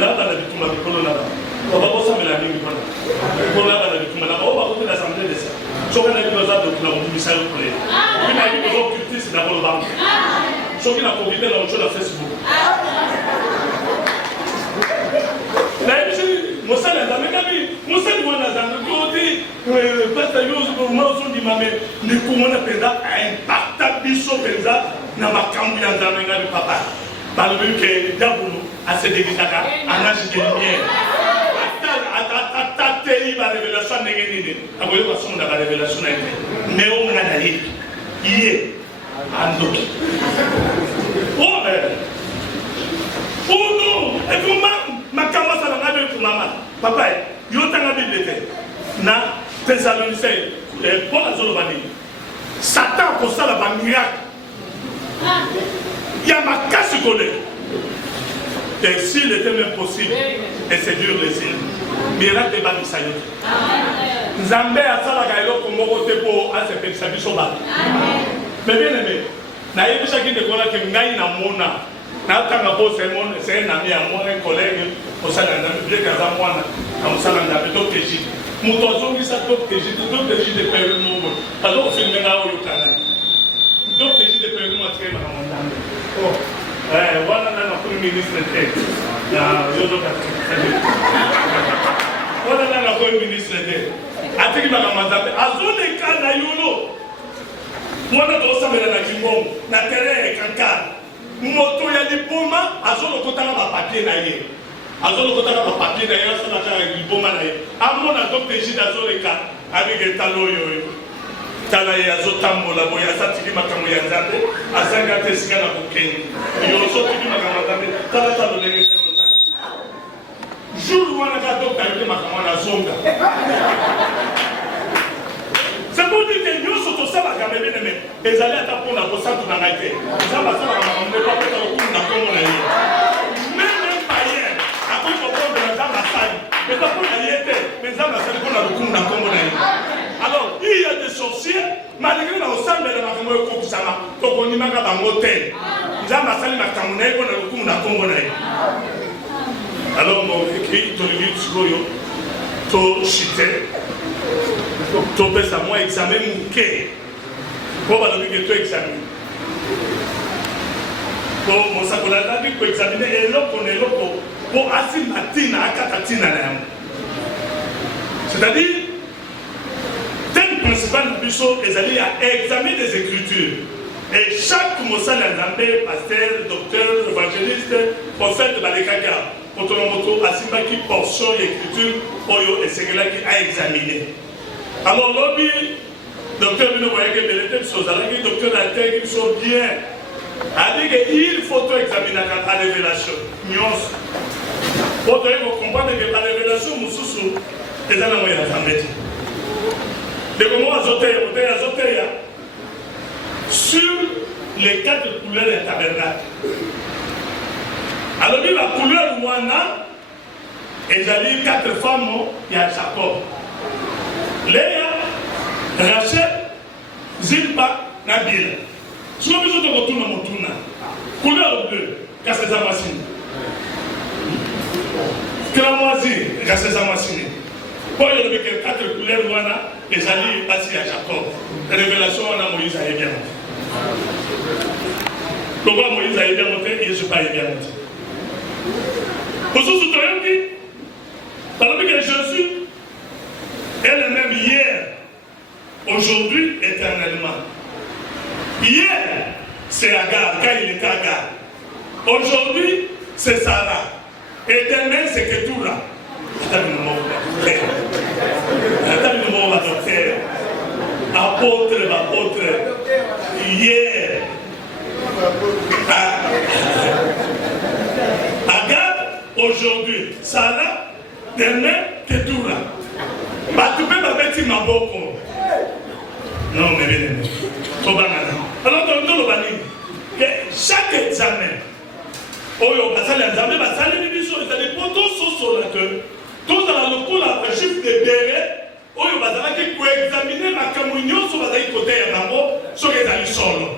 Na bana bituma bikolo na ba. On va pas s'amener la vie pour la vie on va côté l'assemblée de ça. Ce qu'on a besoin de la commissaire pour les. On a besoin de culture c'est d'abord le banque. Ce qu'on a convié là autour de Facebook. Là ici, moi ça les amis gabi, moi ça nous on a dans côté pasteur Yose pour moi on dit maman ne comment on appelle ça impacta biso penza na makambu ya nzambe ngabi papa. Par le que diabolo a se déguisaka en ange de lumière. Il va révélation négative. À quoi il va sonner la révélation négative. Mais on a d'ailleurs, il est en doute. Oh non! Et comment ma caméra ça l'a vu pour maman? Papa, il y a un bibliothèque. Na Thessaloniciens, Paul Azolobani. Satan pour ça la miracle. Il y a ma casse collée. Et s'il était même possible, et c'est dur les signes. Miracle de Bamisayo. Nzambe asalaka eloko moko te po asepekisa biso bato. Mais bien aimé, na yebisa ki ndekola ke ngai na mona na tanga po c'est un ami à moi, un collègue au salon de bien kaza mwana na salon de Dr. J. Muto azongisa Dr. J de Père Mungu. Alors filmer na oyo kana. Dr. J de Père Mungu atrema na montambe. Oh. Wana na premier ministre te. Na yodo ka. Wana na premier ministre te. Atiki makamazambe azone kana yulo. Mwana to samela na kingongo na terrain kankara. Moto ya liboma azolo kotanga ba papier na ye. Azolo kotanga ba papier na ye asala ka liboma na ye. Amona Dr. J d'azoleka avec talo yo. Tala ya zotambola boya asatiki makambo ya nzambe asanga te sika na kokeni. Yo sotiki makambo ya nzambe tala talo lenge te mosa. Jour wana ka Dr. J makambo na zonga. C'est pour dire que nous sommes tous à la bien aimé. Les allées à ta pour la bosse à tout dans la gueule. Ça va ça va on ne pas faire le coup dans comme on a dit. Même païen, à cause de problème de la salle. Mais ça pour la yété, mais ça va faire pour la coup dans comme on a dit. Alors, il y a des sorciers, malgré la ensemble de la maman au ça va. Donc on y m'a dans l'hôtel. Ça va salir ma camonnaie pour le coup dans comme on a dit. Alors mon écrit to lui sur yo to chiter. Tu peux savoir examiner mon cœur. Comment va le tu examines? Pour mon sacola, la vie pour examiner et l'autre on est là pour assis matina à katatina. C'est-à-dire, thème principal du biseau est d'aller à examiner des écritures. Et chaque mossa l'enzambé, pasteur, docteur, évangéliste, prophète de Balekaga, Potonomoto, Asimba qui portion l'écriture, Oyo et c'est là qui a examiné. Alors, lobby, docteur Bino voyait que les docteur Alter qui sont bien. A dit qu'il faut examiner la révélation. Nuance. Pour comprendre que la révélation, Moussoussou, est dans la moyenne de la métier. De comment azoter, sur les 4 couleurs du tabernacle. Alors, la couleur Wana, et j'ai dit 4 femmes, il y a Jacob. Léa, Rachel, Zilpa, Nabila. Si vous avez besoin de retourner à mon tournant, couleur bleue, kaseza masini. Clamoisi, kaseza masini. Pour il y avait quatre couleurs wana ezali basi ya Jacob. Révélation wana Moïse a bien. Pourquoi Moïse a bien monté et Jésus pas bien monté. Pour ce qui parce que Jésus est le même hier, aujourd'hui, éternellement. Hier, c'est Agar, quand il était Agar. Aujourd'hui, c'est Sarah. Éternel, c'est Ketura. Attends le mot, docteur. Apôtre. Hier. Agar, aujourd'hui. Sarah, demain, Ketura. Tu peux pas mettre ma boque. Non, mais bien, alors, que chaque examen, oh, ça les examens, ça les émissions, ça les potos sur la queue. Tout dans le coup, la chiffre de Béré, oh, il va examiner ma communion sur la côté à Bango, sur les amis solo.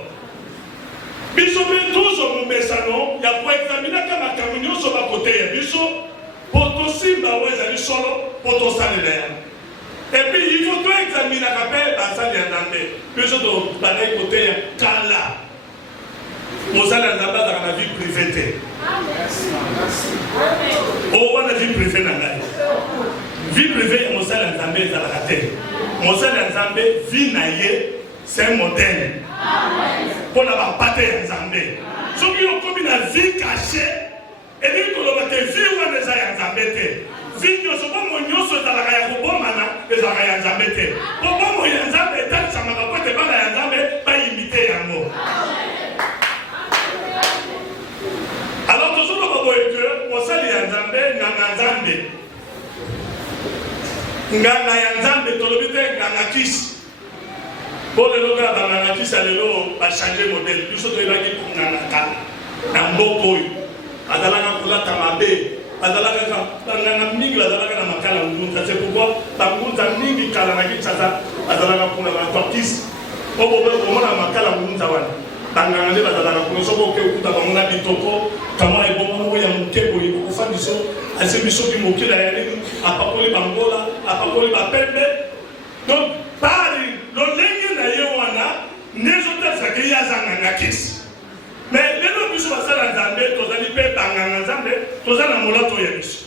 Bishop, toujours mon messanon, il y a pour examiner ma communion sur ma côté à Bishop, pour tout simba, ouais, les amis solo, pour tout ça les et puis il faut tout examiner la rappel dans ça les andamés. Puis je dois aller côté Kala. Vous allez dans la vie privée. Oh, on a vie privée dans la vie privée, on s'est ensemble dans la terre. On s'est ensemble, vie naïe, c'est un modèle. Pour n'avoir pas ensemble. Ceux qui ont commis la vie cachée, et puis qu'on va te vivre dans les ensemble. Vie ne sont pas mon nyonso dans la raya pour bon mana, les araya ensemble. Pour bon mon ensemble, tant que ça m'a pas de pas ensemble, pas imiter un mot. Alors, tout ce que vous voyez, on s'est dit ensemble, Nganga Yanzambe, Tolobite, Nganga Kiss. Pour le loga, Nganga Kiss, a changé le modèle. Tout ce que vous voyez, Nganga Kala, Namboko, Adalaka Kula Tamabe, Adalaka Mingi, Adalaka Namakala, c'est pourquoi Tangunta Mingi Kalanaki Tata, Adalaka Kula Kiss. Au moment où Makala Muntawan. Tanganga bazalaka kunosoka okuta bango na bitoko kama ebongo ya mutebo ikufa biso ase biso ki mokila ya nini apakoli bangola apakoli bapembe donc pari lolenge na ye wana nezota zake ya zanga na kisi mais lelo biso basala nzambe tozali pe banganga nzambe tozana molato ya biso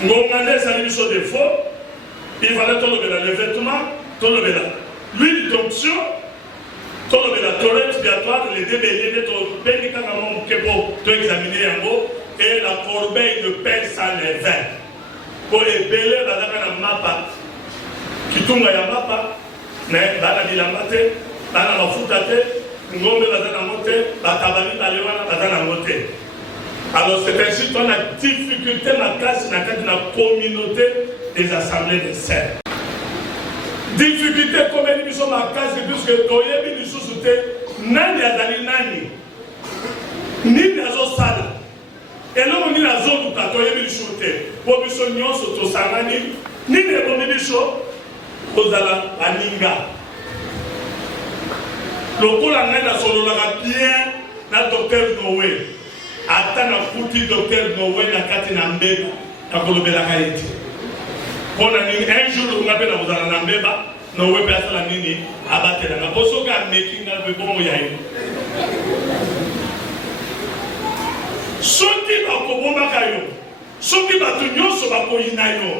ngonga nde ezali biso de faux il fallait tolobela le vêtement tolobela l'huile d'onction. Tout le toilette expiatoire, les débéliers de ton béni quand on peut examiner un mot et la corbeille de pain sans les vins. Pour les bélés, la mapa, qui tombe à mapa, mais la bilamate, la mafutate, ngombe la moté, la tabali, la lewana, la moté. Alors c'est ainsi qu'on a difficulté la classe dans la communauté des assemblées de serfs. Difficulté comme elle dit sur ma case, puisque Toyebi du sous-souté, Nani Adali Nani, ni Nazo Sala, et là on dit la zone où Toyebi du sous-souté, pour que son nion s'auto-sanani, ni les bonnes du show, Ozala Aninga. Le coup la nana solo la bien, la docteur Noé, attend la foutu docteur Noé, la Katina Mbeba, la Kolobela Haïti. Un jour, on appelle la Mbeba, nous avons fait la nini, abattre la bosso, making up the bon yaï. Ceux qui ont combattu Makayo, ceux qui ont battu sur la Koinayo,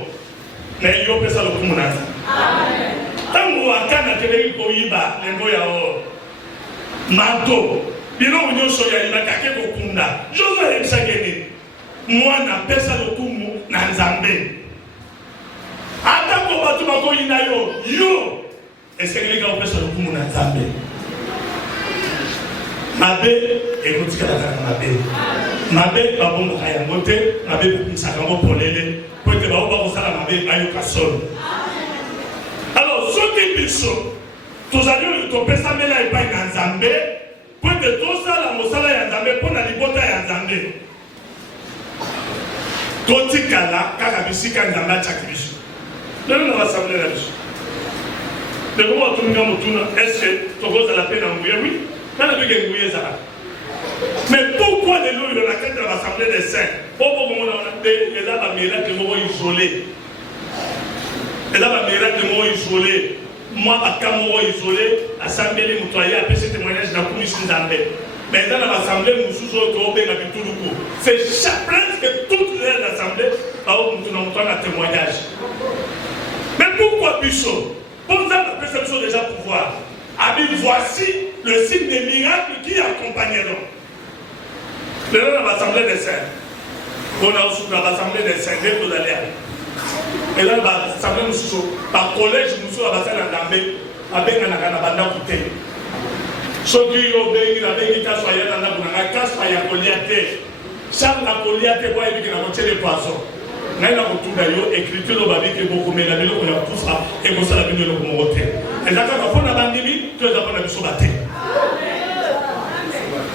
n'ayez pas ça le Kumunasa. Tant que vous avez fait Koiba, les Boyao, Mato, ils ont eu sur Yaïba Kakeko Kunda. Je vous ai dit ça, moi, n'a pas ça le Kumu, Nanzambe. Ata ko batu bako inayo yo esekeleka opesa lokumu na Nzambe mabe ekotika la mabe babonga kaya mote mabe kusaka ngo polele pote ba oba kosala mabe ayo kasolo. Alors soki biso tozali to pesa mela epai na Nzambe pote tosala mosala ya Nzambe pona libota ya Nzambe totikala kaka bisika Nzambe achaki biso. Nous avons assemblé la vie. De comment tout le monde est-ce que tu as la peine à mouiller? Oui. Quand la vie est mouillée, ça va. Mais pourquoi les lois de la quête de l'Assemblée des saints? Pourquoi on a fait un miracle isolé? Et là, un miracle isolé. Moi, à Cameroun isolé, l'Assemblée des Moutoyens a fait ce témoignage dans la commission d'Ambe. Mais dans l'Assemblée, nous sommes c'est presque toutes les assemblées nous un témoignage. Mais pourquoi Bishop? Pour nous la perception déjà pouvoir. Voici le signe des miracles qui accompagneront. Mais dans l'Assemblée des saints, on a aussi dans l'Assemblée des saints, dès d'aller. Et là, l'Assemblée nous par collège, nous sommes à l'Assemblée d'Ambe, avec un banda coûté. Ceux qui ont béni, la béni, qui a soyé dans la boue, la casse, il y a Goliath. Chaque Goliath, pour éviter la moitié des poissons. Nous avons tout d'ailleurs écrit le babi qui est beaucoup, mais la vie, on a tout ça, et on s'est la vie de l'homme. Et là, quand on a bandimi, tu as appris à se battre.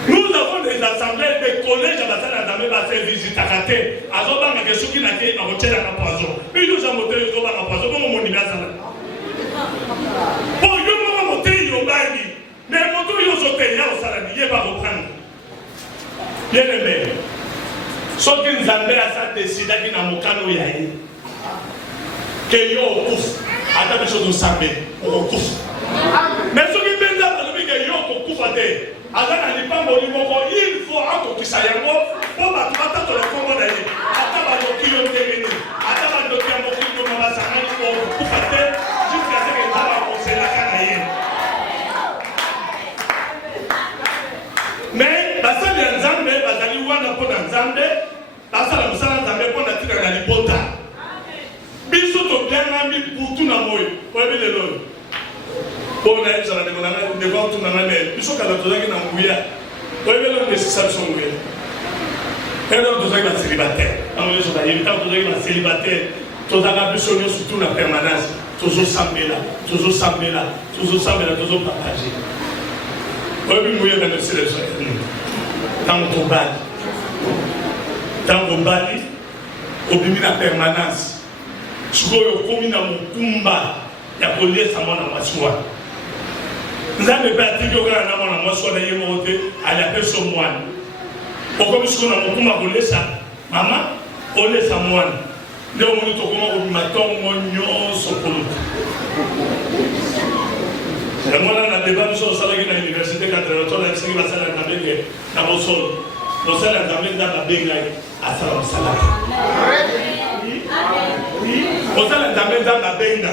Nous avons des assemblées, des collèges à la salle d'Amé, à faire visite à Kate, à Zoban, à ceux qui n'ont pas été à voter à la poison. Mais nous avons monté le Zoban à la poison, comme on dit à ça. Bon, nous avons monté le Zoban. Mais mon tour, il y a au salami, il va reprendre. Bien aimé. Sauf qu'ils avaient à ça décidé qu'il n'a pas de yaï. Qu'il y a au couf. Attends, les choses nous savent. Au couf. Mais ceux qui pensent à lui qu'il y a au couf à terre. Attends, il faut encore qu'il s'aille en haut. Pour attendre le combat d'ailleurs. Attends, le kilo de l'ennemi. Attends, le kilo de l'ennemi. Au couf à terre. Jusqu'à ce qu'il va commencer la canaille. Mais basali ya nzambe bazali wana po na nzambe basala musala nzambe po na tika na libota biso to bianga mi butu na moyo oyebi lelo po na ezala de kona de ba tu na ngane biso kala to zaki na nguya oyebi lelo de sisa so nguya elo to zaki ba célibataire amoyo so ba yita to zaki ba célibataire to zaka biso no surtout na permanence toujours sambela toujours partager. Oyebi mouye dans le sélection. Dans mon bali, obimi na permanence. Sikoyo komi na mukumba ya kolie sama na maswa. Nzambe pe atiki okana na mwana maswa na yemo ote ali apeso mwana. Okomi siko na mukumba kolesa mama olesa mwana. Ndio muni to koma obima tongo nyonso koluka. Et moi, on a débat sur l'université quand on a essayé de faire la Bégue dans le sol. On s'est entamé dans la Bégue à Salam Salah. On s'est entamé dans la Bégue.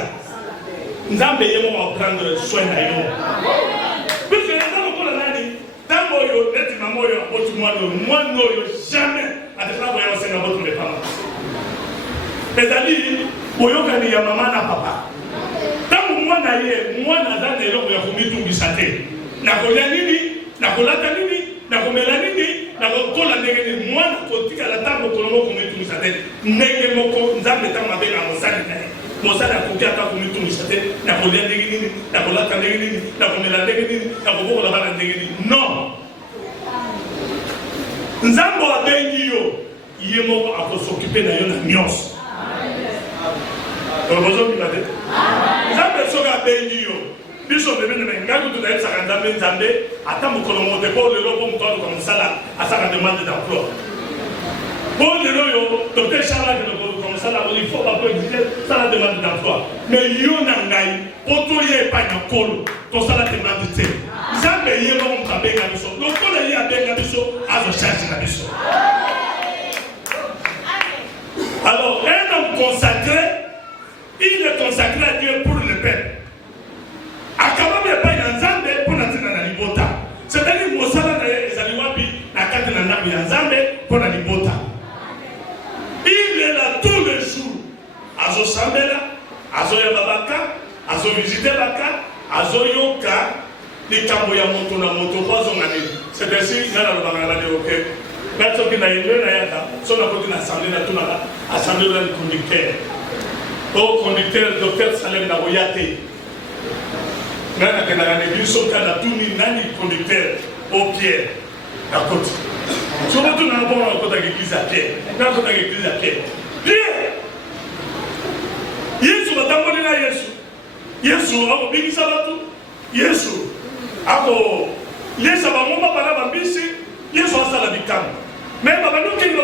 Nous avons prendre soin de nous. Puisque les gens ont dit, tant que vous êtes maman, moi, jamais à des gens qui ont votre parents. Les amis, vous avez maman et papa. Moi, na zane eloko ya komitungisa te nakolia nini nakolata nini nakomela nini nakokola ndenge nini mwana kotikala ntango kolongo komitungisa te ndenge moko nzambe ntango mabe na mosali na ye mosali akoki ata komitungisa te nakolia ndenge nini nakolata ndenge nini nakomela ndenge nini nakobokola bana ndenge nini non nzambe abengi yo ye moko akosokipe na yo na nyonso Nzambe soka bengi yo biso bebe na ngaku to daisa kanda Nzambe ata mukolo mote po le lobo mutolo comme ça là asaka demande d'emploi bon le yo docteur Charles de comme ça là il faut pas exiger ça la demande d'emploi mais yo na ngai poto ye pa na kolo to ça la demande te Nzambe ye mo mkabenga biso lokolo ye abenga biso azo charge na biso alors un homme consacré. Il est consacré à Dieu pour le peuple. Akabame pa yanzambe pour la tina na libota. C'est-à-dire mosala na ezaliwapi na kati na nabi yanzambe pour la libota. Il est là tous les jours. Azo sambela, azo yababaka, azo visiter baka, azo yoka, ni kambo ya moto na moto kwazo ngani. C'est ainsi ngana lo bangala de OK. Ngato kina yele na yaka, so na koti na assemblée na tunala, assemblée na conducteur. Au conducteur, docteur Salem Naboyate. Nana Kenagane, il sont à tout nani conducteur au Pierre, à côté. Je vais tout d'abord à côté de l'église à Pierre. Dans côté de l'église à Pierre. Pierre! Yesu, batamoni na Yesu. Yesu, ako bingisa batu. Yesu, ako yesa ba ngomba bana bambisi. Ils sont à la victime. Mais maintenant, qui nous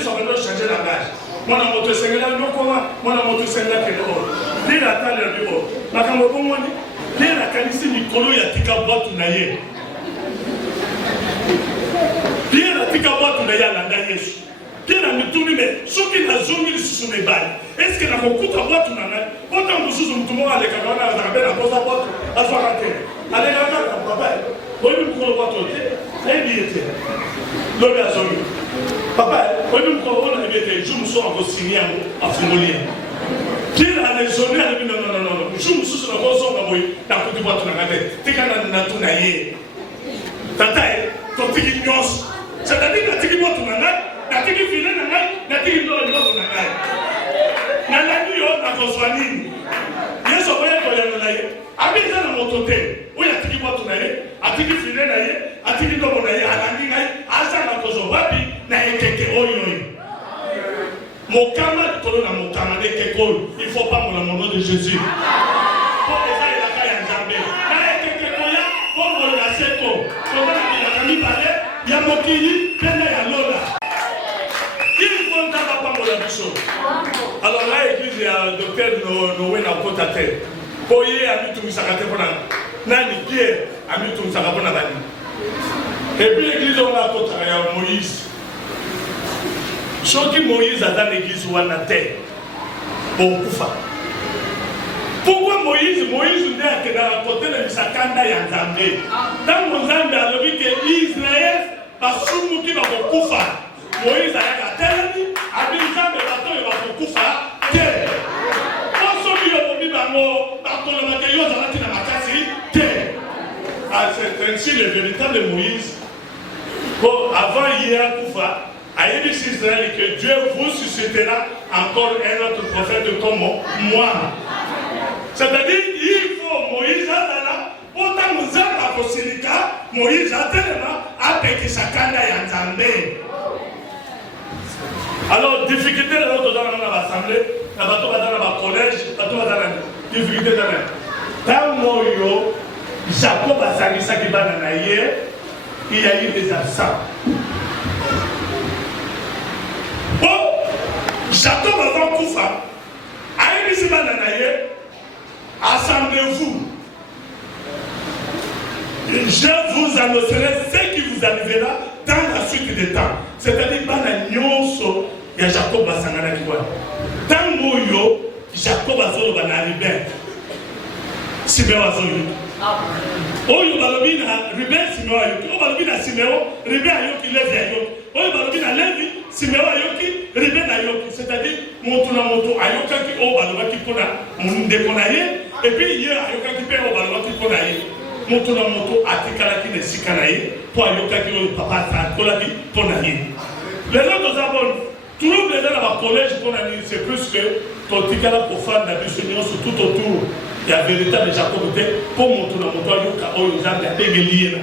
sont en train de changer la gage. Moi, dans mon Seigneur, non, comment? Moi, dans mon Seigneur, qui est dehors. Dès la taille de dehors. Ma caméra, comment on dit? Dès la qualité du colo, il y a tika boîte ou naïe. Dès la tika boîte ou naïe, la naïe. Dès la mitouni, mais ceux qui n'ont jamais sous mes balles. Est-ce que la beaucoup de boîte ou naïe? Autant que sous tout le monde, les camarades, la belle, la boîte, à faire rater. Allez, la carte, papa. Vous voyez, vous pouvez voir tout. C'est bien. L'homme a zoné. Papa, on a été, je me suis encore signé à Fumolien. Qui a les zones, non, je me suis encore zoné dans la Côte d'Ivoire, tu as tout naïe. Tata, ton tiki nyos. C'est-à-dire que tu as tout naïe, tu as tout filé naïe, tu as tout naïe. Naïe, on a besoin de nous. Ils sont bien pour les naïe. Avec ça, dans mon côté, où il y a tout naïe, a tout filé naïe, a tout naïe, à la ligne, à ça, la cause au babi. Mon camarade, mon camarade, il ne faut pas mon nom de Jésus. Pour les gens, il a fait un jambé. Pour mon aseko, pour la famille parler, il y a mon kili, il y a Lola. Il faut pas mon ambition. Alors là, l'église, il y a le docteur Noé dans le côté à terre. Pour y aller à Mutum Sakate pour Nani, qui est à Mutum Sakate pour Nani. Et puis l'église, on a côté à Moïse. Ceux qui Moïse a dans l'église ou en a terre, bon koufa. Pourquoi Moïse n'est à côté de Misakanda et Nzambé? Dans mon Nzambé a dit que Israël va soumettre dans mon koufa. Moïse a dit à terre, a dit Nzambé va tomber dans mon koufa. Terre. Quand ceux qui ont mis dans le matériau, ils ont dit dans ma casse, terre. C'est ainsi le véritable Moïse. Bon, avant hier koufa. Aïe Israël que Dieu vous suscitera encore un autre prophète comme moi. C'est-à-dire il faut Moïse là, autant nous avons la possibilité, Moïse a tellement appelé Sakanda et Nzambé. Alors, difficulté dans l'assemblée, dans le collège, dans la difficulté dans le temps où Jacob a sali ça qui va dans la hier, il y a eu des absents. Bon, Jacob avant Koufa, a émis Bananaye, assemblez-vous. Je vous annoncerai ce qui vous arrivera dans la suite des temps. C'est-à-dire que Nyonso, il y a Jacob Basangana qui voit. Dans Moyo, Jacob Azolo Banaribé. Siméo Azolo. Oyo balobina Ruben Siméo Ayoki. Oyo balobina Siméo, Ruben Ayoki, Lévi Ayoki. Oyo balobina Lévi, Siméo Ayoki, Ruben Ayoki. C'est-à-dire, Moto Ayoka qui o baloba qui pona Munde Konaye. Et puis hier Ayoka qui paie o baloba qui Konaye. Moto Atikala qui ne Sikanaye. Pour Ayoka qui o papa Kola qui Konaye. Les autres abonnés, tout le monde est dans le collège Konaye, c'est plus que Totikala profane d'abusunion sur tout autour. Il y a véritable Jacob pour mon tour dans mon toit, il y a des liens.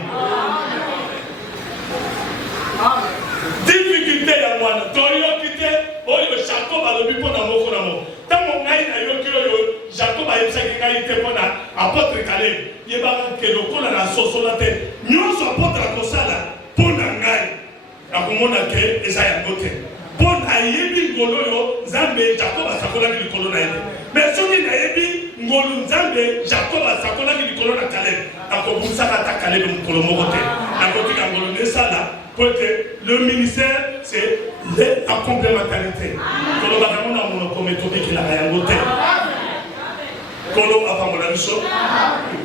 Difficulté à moi, Toyokite, le Jacob a le but pour l'amour. Dans mon aïe, Jacob a été pour l'apôtre Calais. Il y a que le col à la sauce sur la tête. Nous sommes apôtres à Kosala pour l'angaï. La commune a été Esaïa Gote. Pour l'Aïebi Ngolo, Zambé, Jacob a sa collègue du colonel. Mais ce qui n'a pas Ngolo Zambé, Jacob a sa collègue du colonel Calais. Donc, vous savez à Calais de Colomorote. À côté de Ngolo Nessala, pour que le ministère, c'est la complémentarité. Kolo Bagamon a mon commétode qui l'a réinvoté. Kolo a pas mon mission.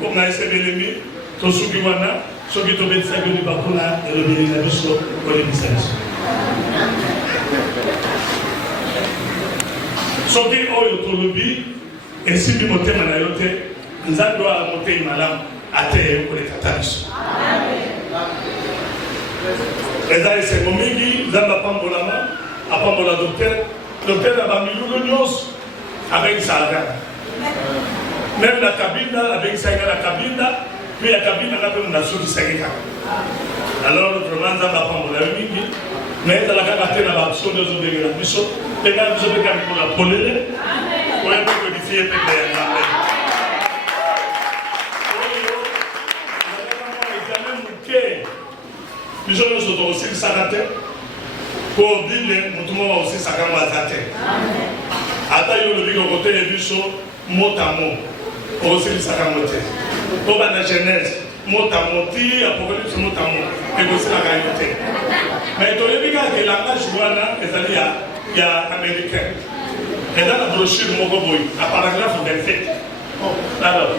Comme on a essayé de l'aimer, tout ce qui va là, ce qui est tombé de sa gueule du Bakola et le ministère de l'Abisso pour les ministères. Soki oyo tolobi esimi motema na yote nzambe wa mote malamu ate koleka biso. Eza esengo mingi nzambe apambola docteur na bamilulo nyonso abengisa aga. Même la kabinda abengisa nga la kabinda, puis la kabinda nga mpe munasukisaki kaka. Alors vraiment nzambe apambola yo mingi. Mais dans la caractère de l'action de la mission, les gars, nous avons gagné pour la polée. Pour un peu codifier, peut-être. biso nyonso tokosilisaka te po bible motu moko akosilisaka ngo aza te ata yo olobi kokotele biso motamo okosilisaka ngo te po bana genèse motamo ti apocalypse motamo ekosilaka yo te mais toyebi kaka elangage wana ezali ya américain eza na brochure moko boye na paragraphe 27 alors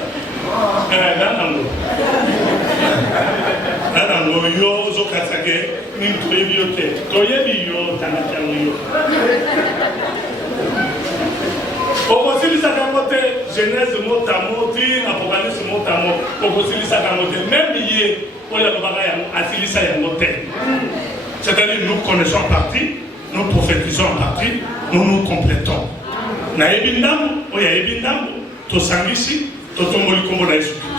nanango yo ozokatake nini toyebi yo te toyebi yo tangaki yango yo okosilisaka yango te genèse motamo ti apocalypse motamo okosilisaka yango te même ye oyo alobaka yango asilisa yango te c'est-à-dire nous connaissons en partie nous prophétisons en partie nous nous complétons nayebi ndambo oyo ayebi ndambo tosangisi totomboli kombo na Yesu Kristo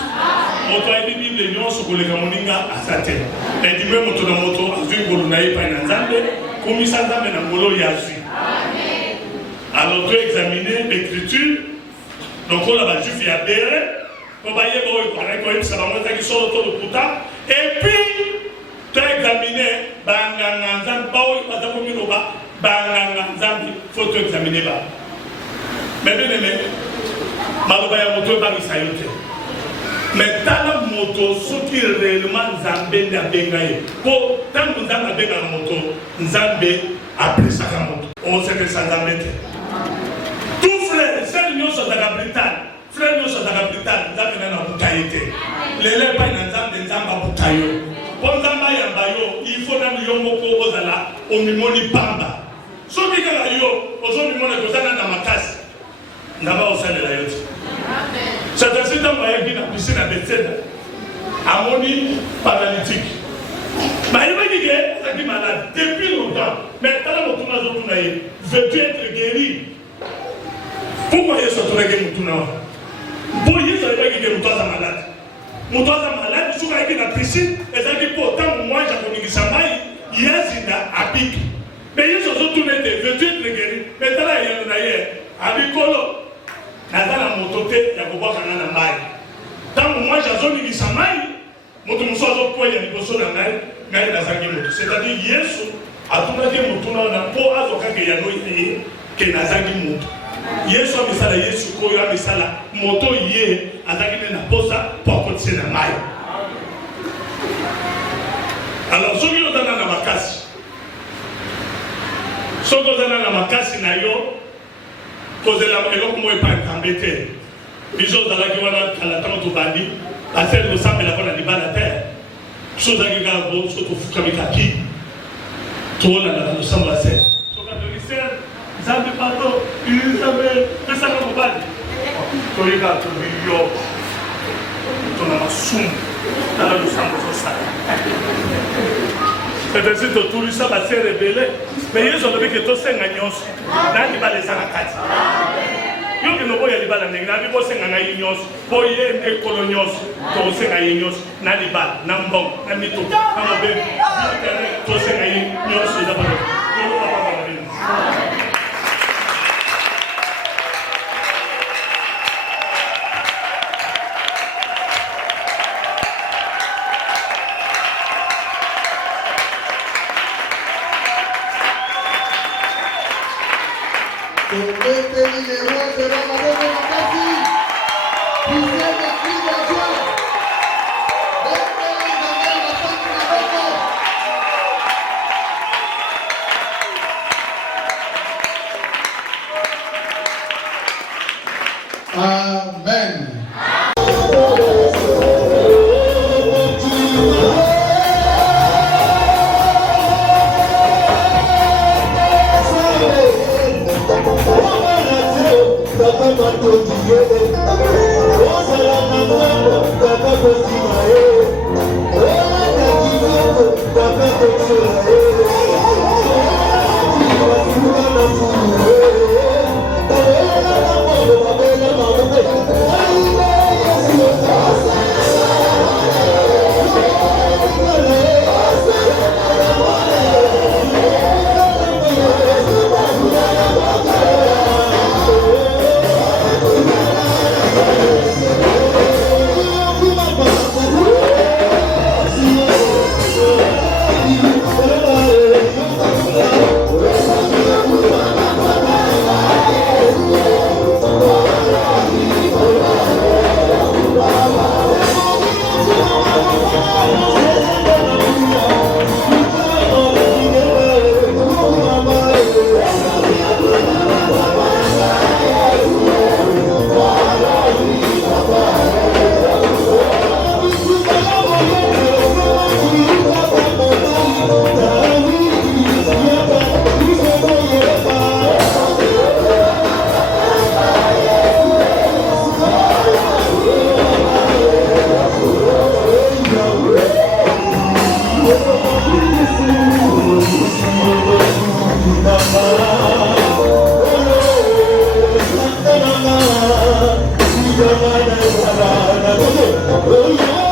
moto ayebi bible nyonso koleka moninga aza te edime moto na moto azwi ngolu na ye epai na nzambe komisa nzambe na ngolo oyo azwi alors toexamine l'écriture donc oyo bajuif ya bere po bayeba oyo koyebisa bango ezaki solo to lokuta epuis toexamine banganga nzambe baoyo baza komiloba banganga nzambe fo toexamine ba mais bien aimé maloba ya moto ebangisa yo te mais tala moto soki réellement nzambe nde abenga ye po ntango nzambe abengaka moto nzambe apesaka moto osekesa nzambe te tout frère sele nyonso azaka britane frère nyonso azaka britane nzambe nana abuta ye te lelo epai na nzambe nzambe abuta yo po nzambe ayamba yo ifo nanu yo moko ozala omimoni pamba soki kaka yo ozomimona kozana na makasi naba osalela yo te c'est-à-dire ntango ayaki na piscine ya Bethesda amoni paralytique bayebaki ke azalaki malade depuis longtemps mais tala motuna azotuna ye veux-tu être guéri pourquoi yesu atunaki motuna wana mpo yesu ayebaki ke moto aza malade soki ayaki na piscine ezalaki mpo ntango mwanja koningisa mai yazinda abiki mais yesu azotuna ete veux-tu être guéri mais tala eyano na ye abikolo naza na moto te ya kobwakana na mai ntango mwasi azoningisa mai moto mosusu azokweya liboso na ngai nazangi moto c'est-à-dire yesu atunaki motuna wana mpo azokaka yano ye ke nazangi moto yesu amisala yesu oyo amisala moto ye azangi nde na posa mpo akotise na mai alors soki ozana na makasi na yo kozela eloko moko epai nkambe te biso ozalaki wana kala ntango tobandi basele kosambela mpo na libala te biso ozalaki kaka bo so tofukami kaki toolanda losambo ya se sokatolisere nzambe pato nzambe pesaka mobali toyika tobi yo tona masumu tala losambo ezosala c'est-à-dire totulisa base rebele mais yesu alobi ke tosenga nyonso na libala ezala kati yoki noboya libala ndenge nabi bosenga ngai nyonso po ye nde ekolo nyonso tokosenga ye nyonso na libala na mbongo na mituka na mobembe tosenga ye nyonso eza bano Amen. Oh,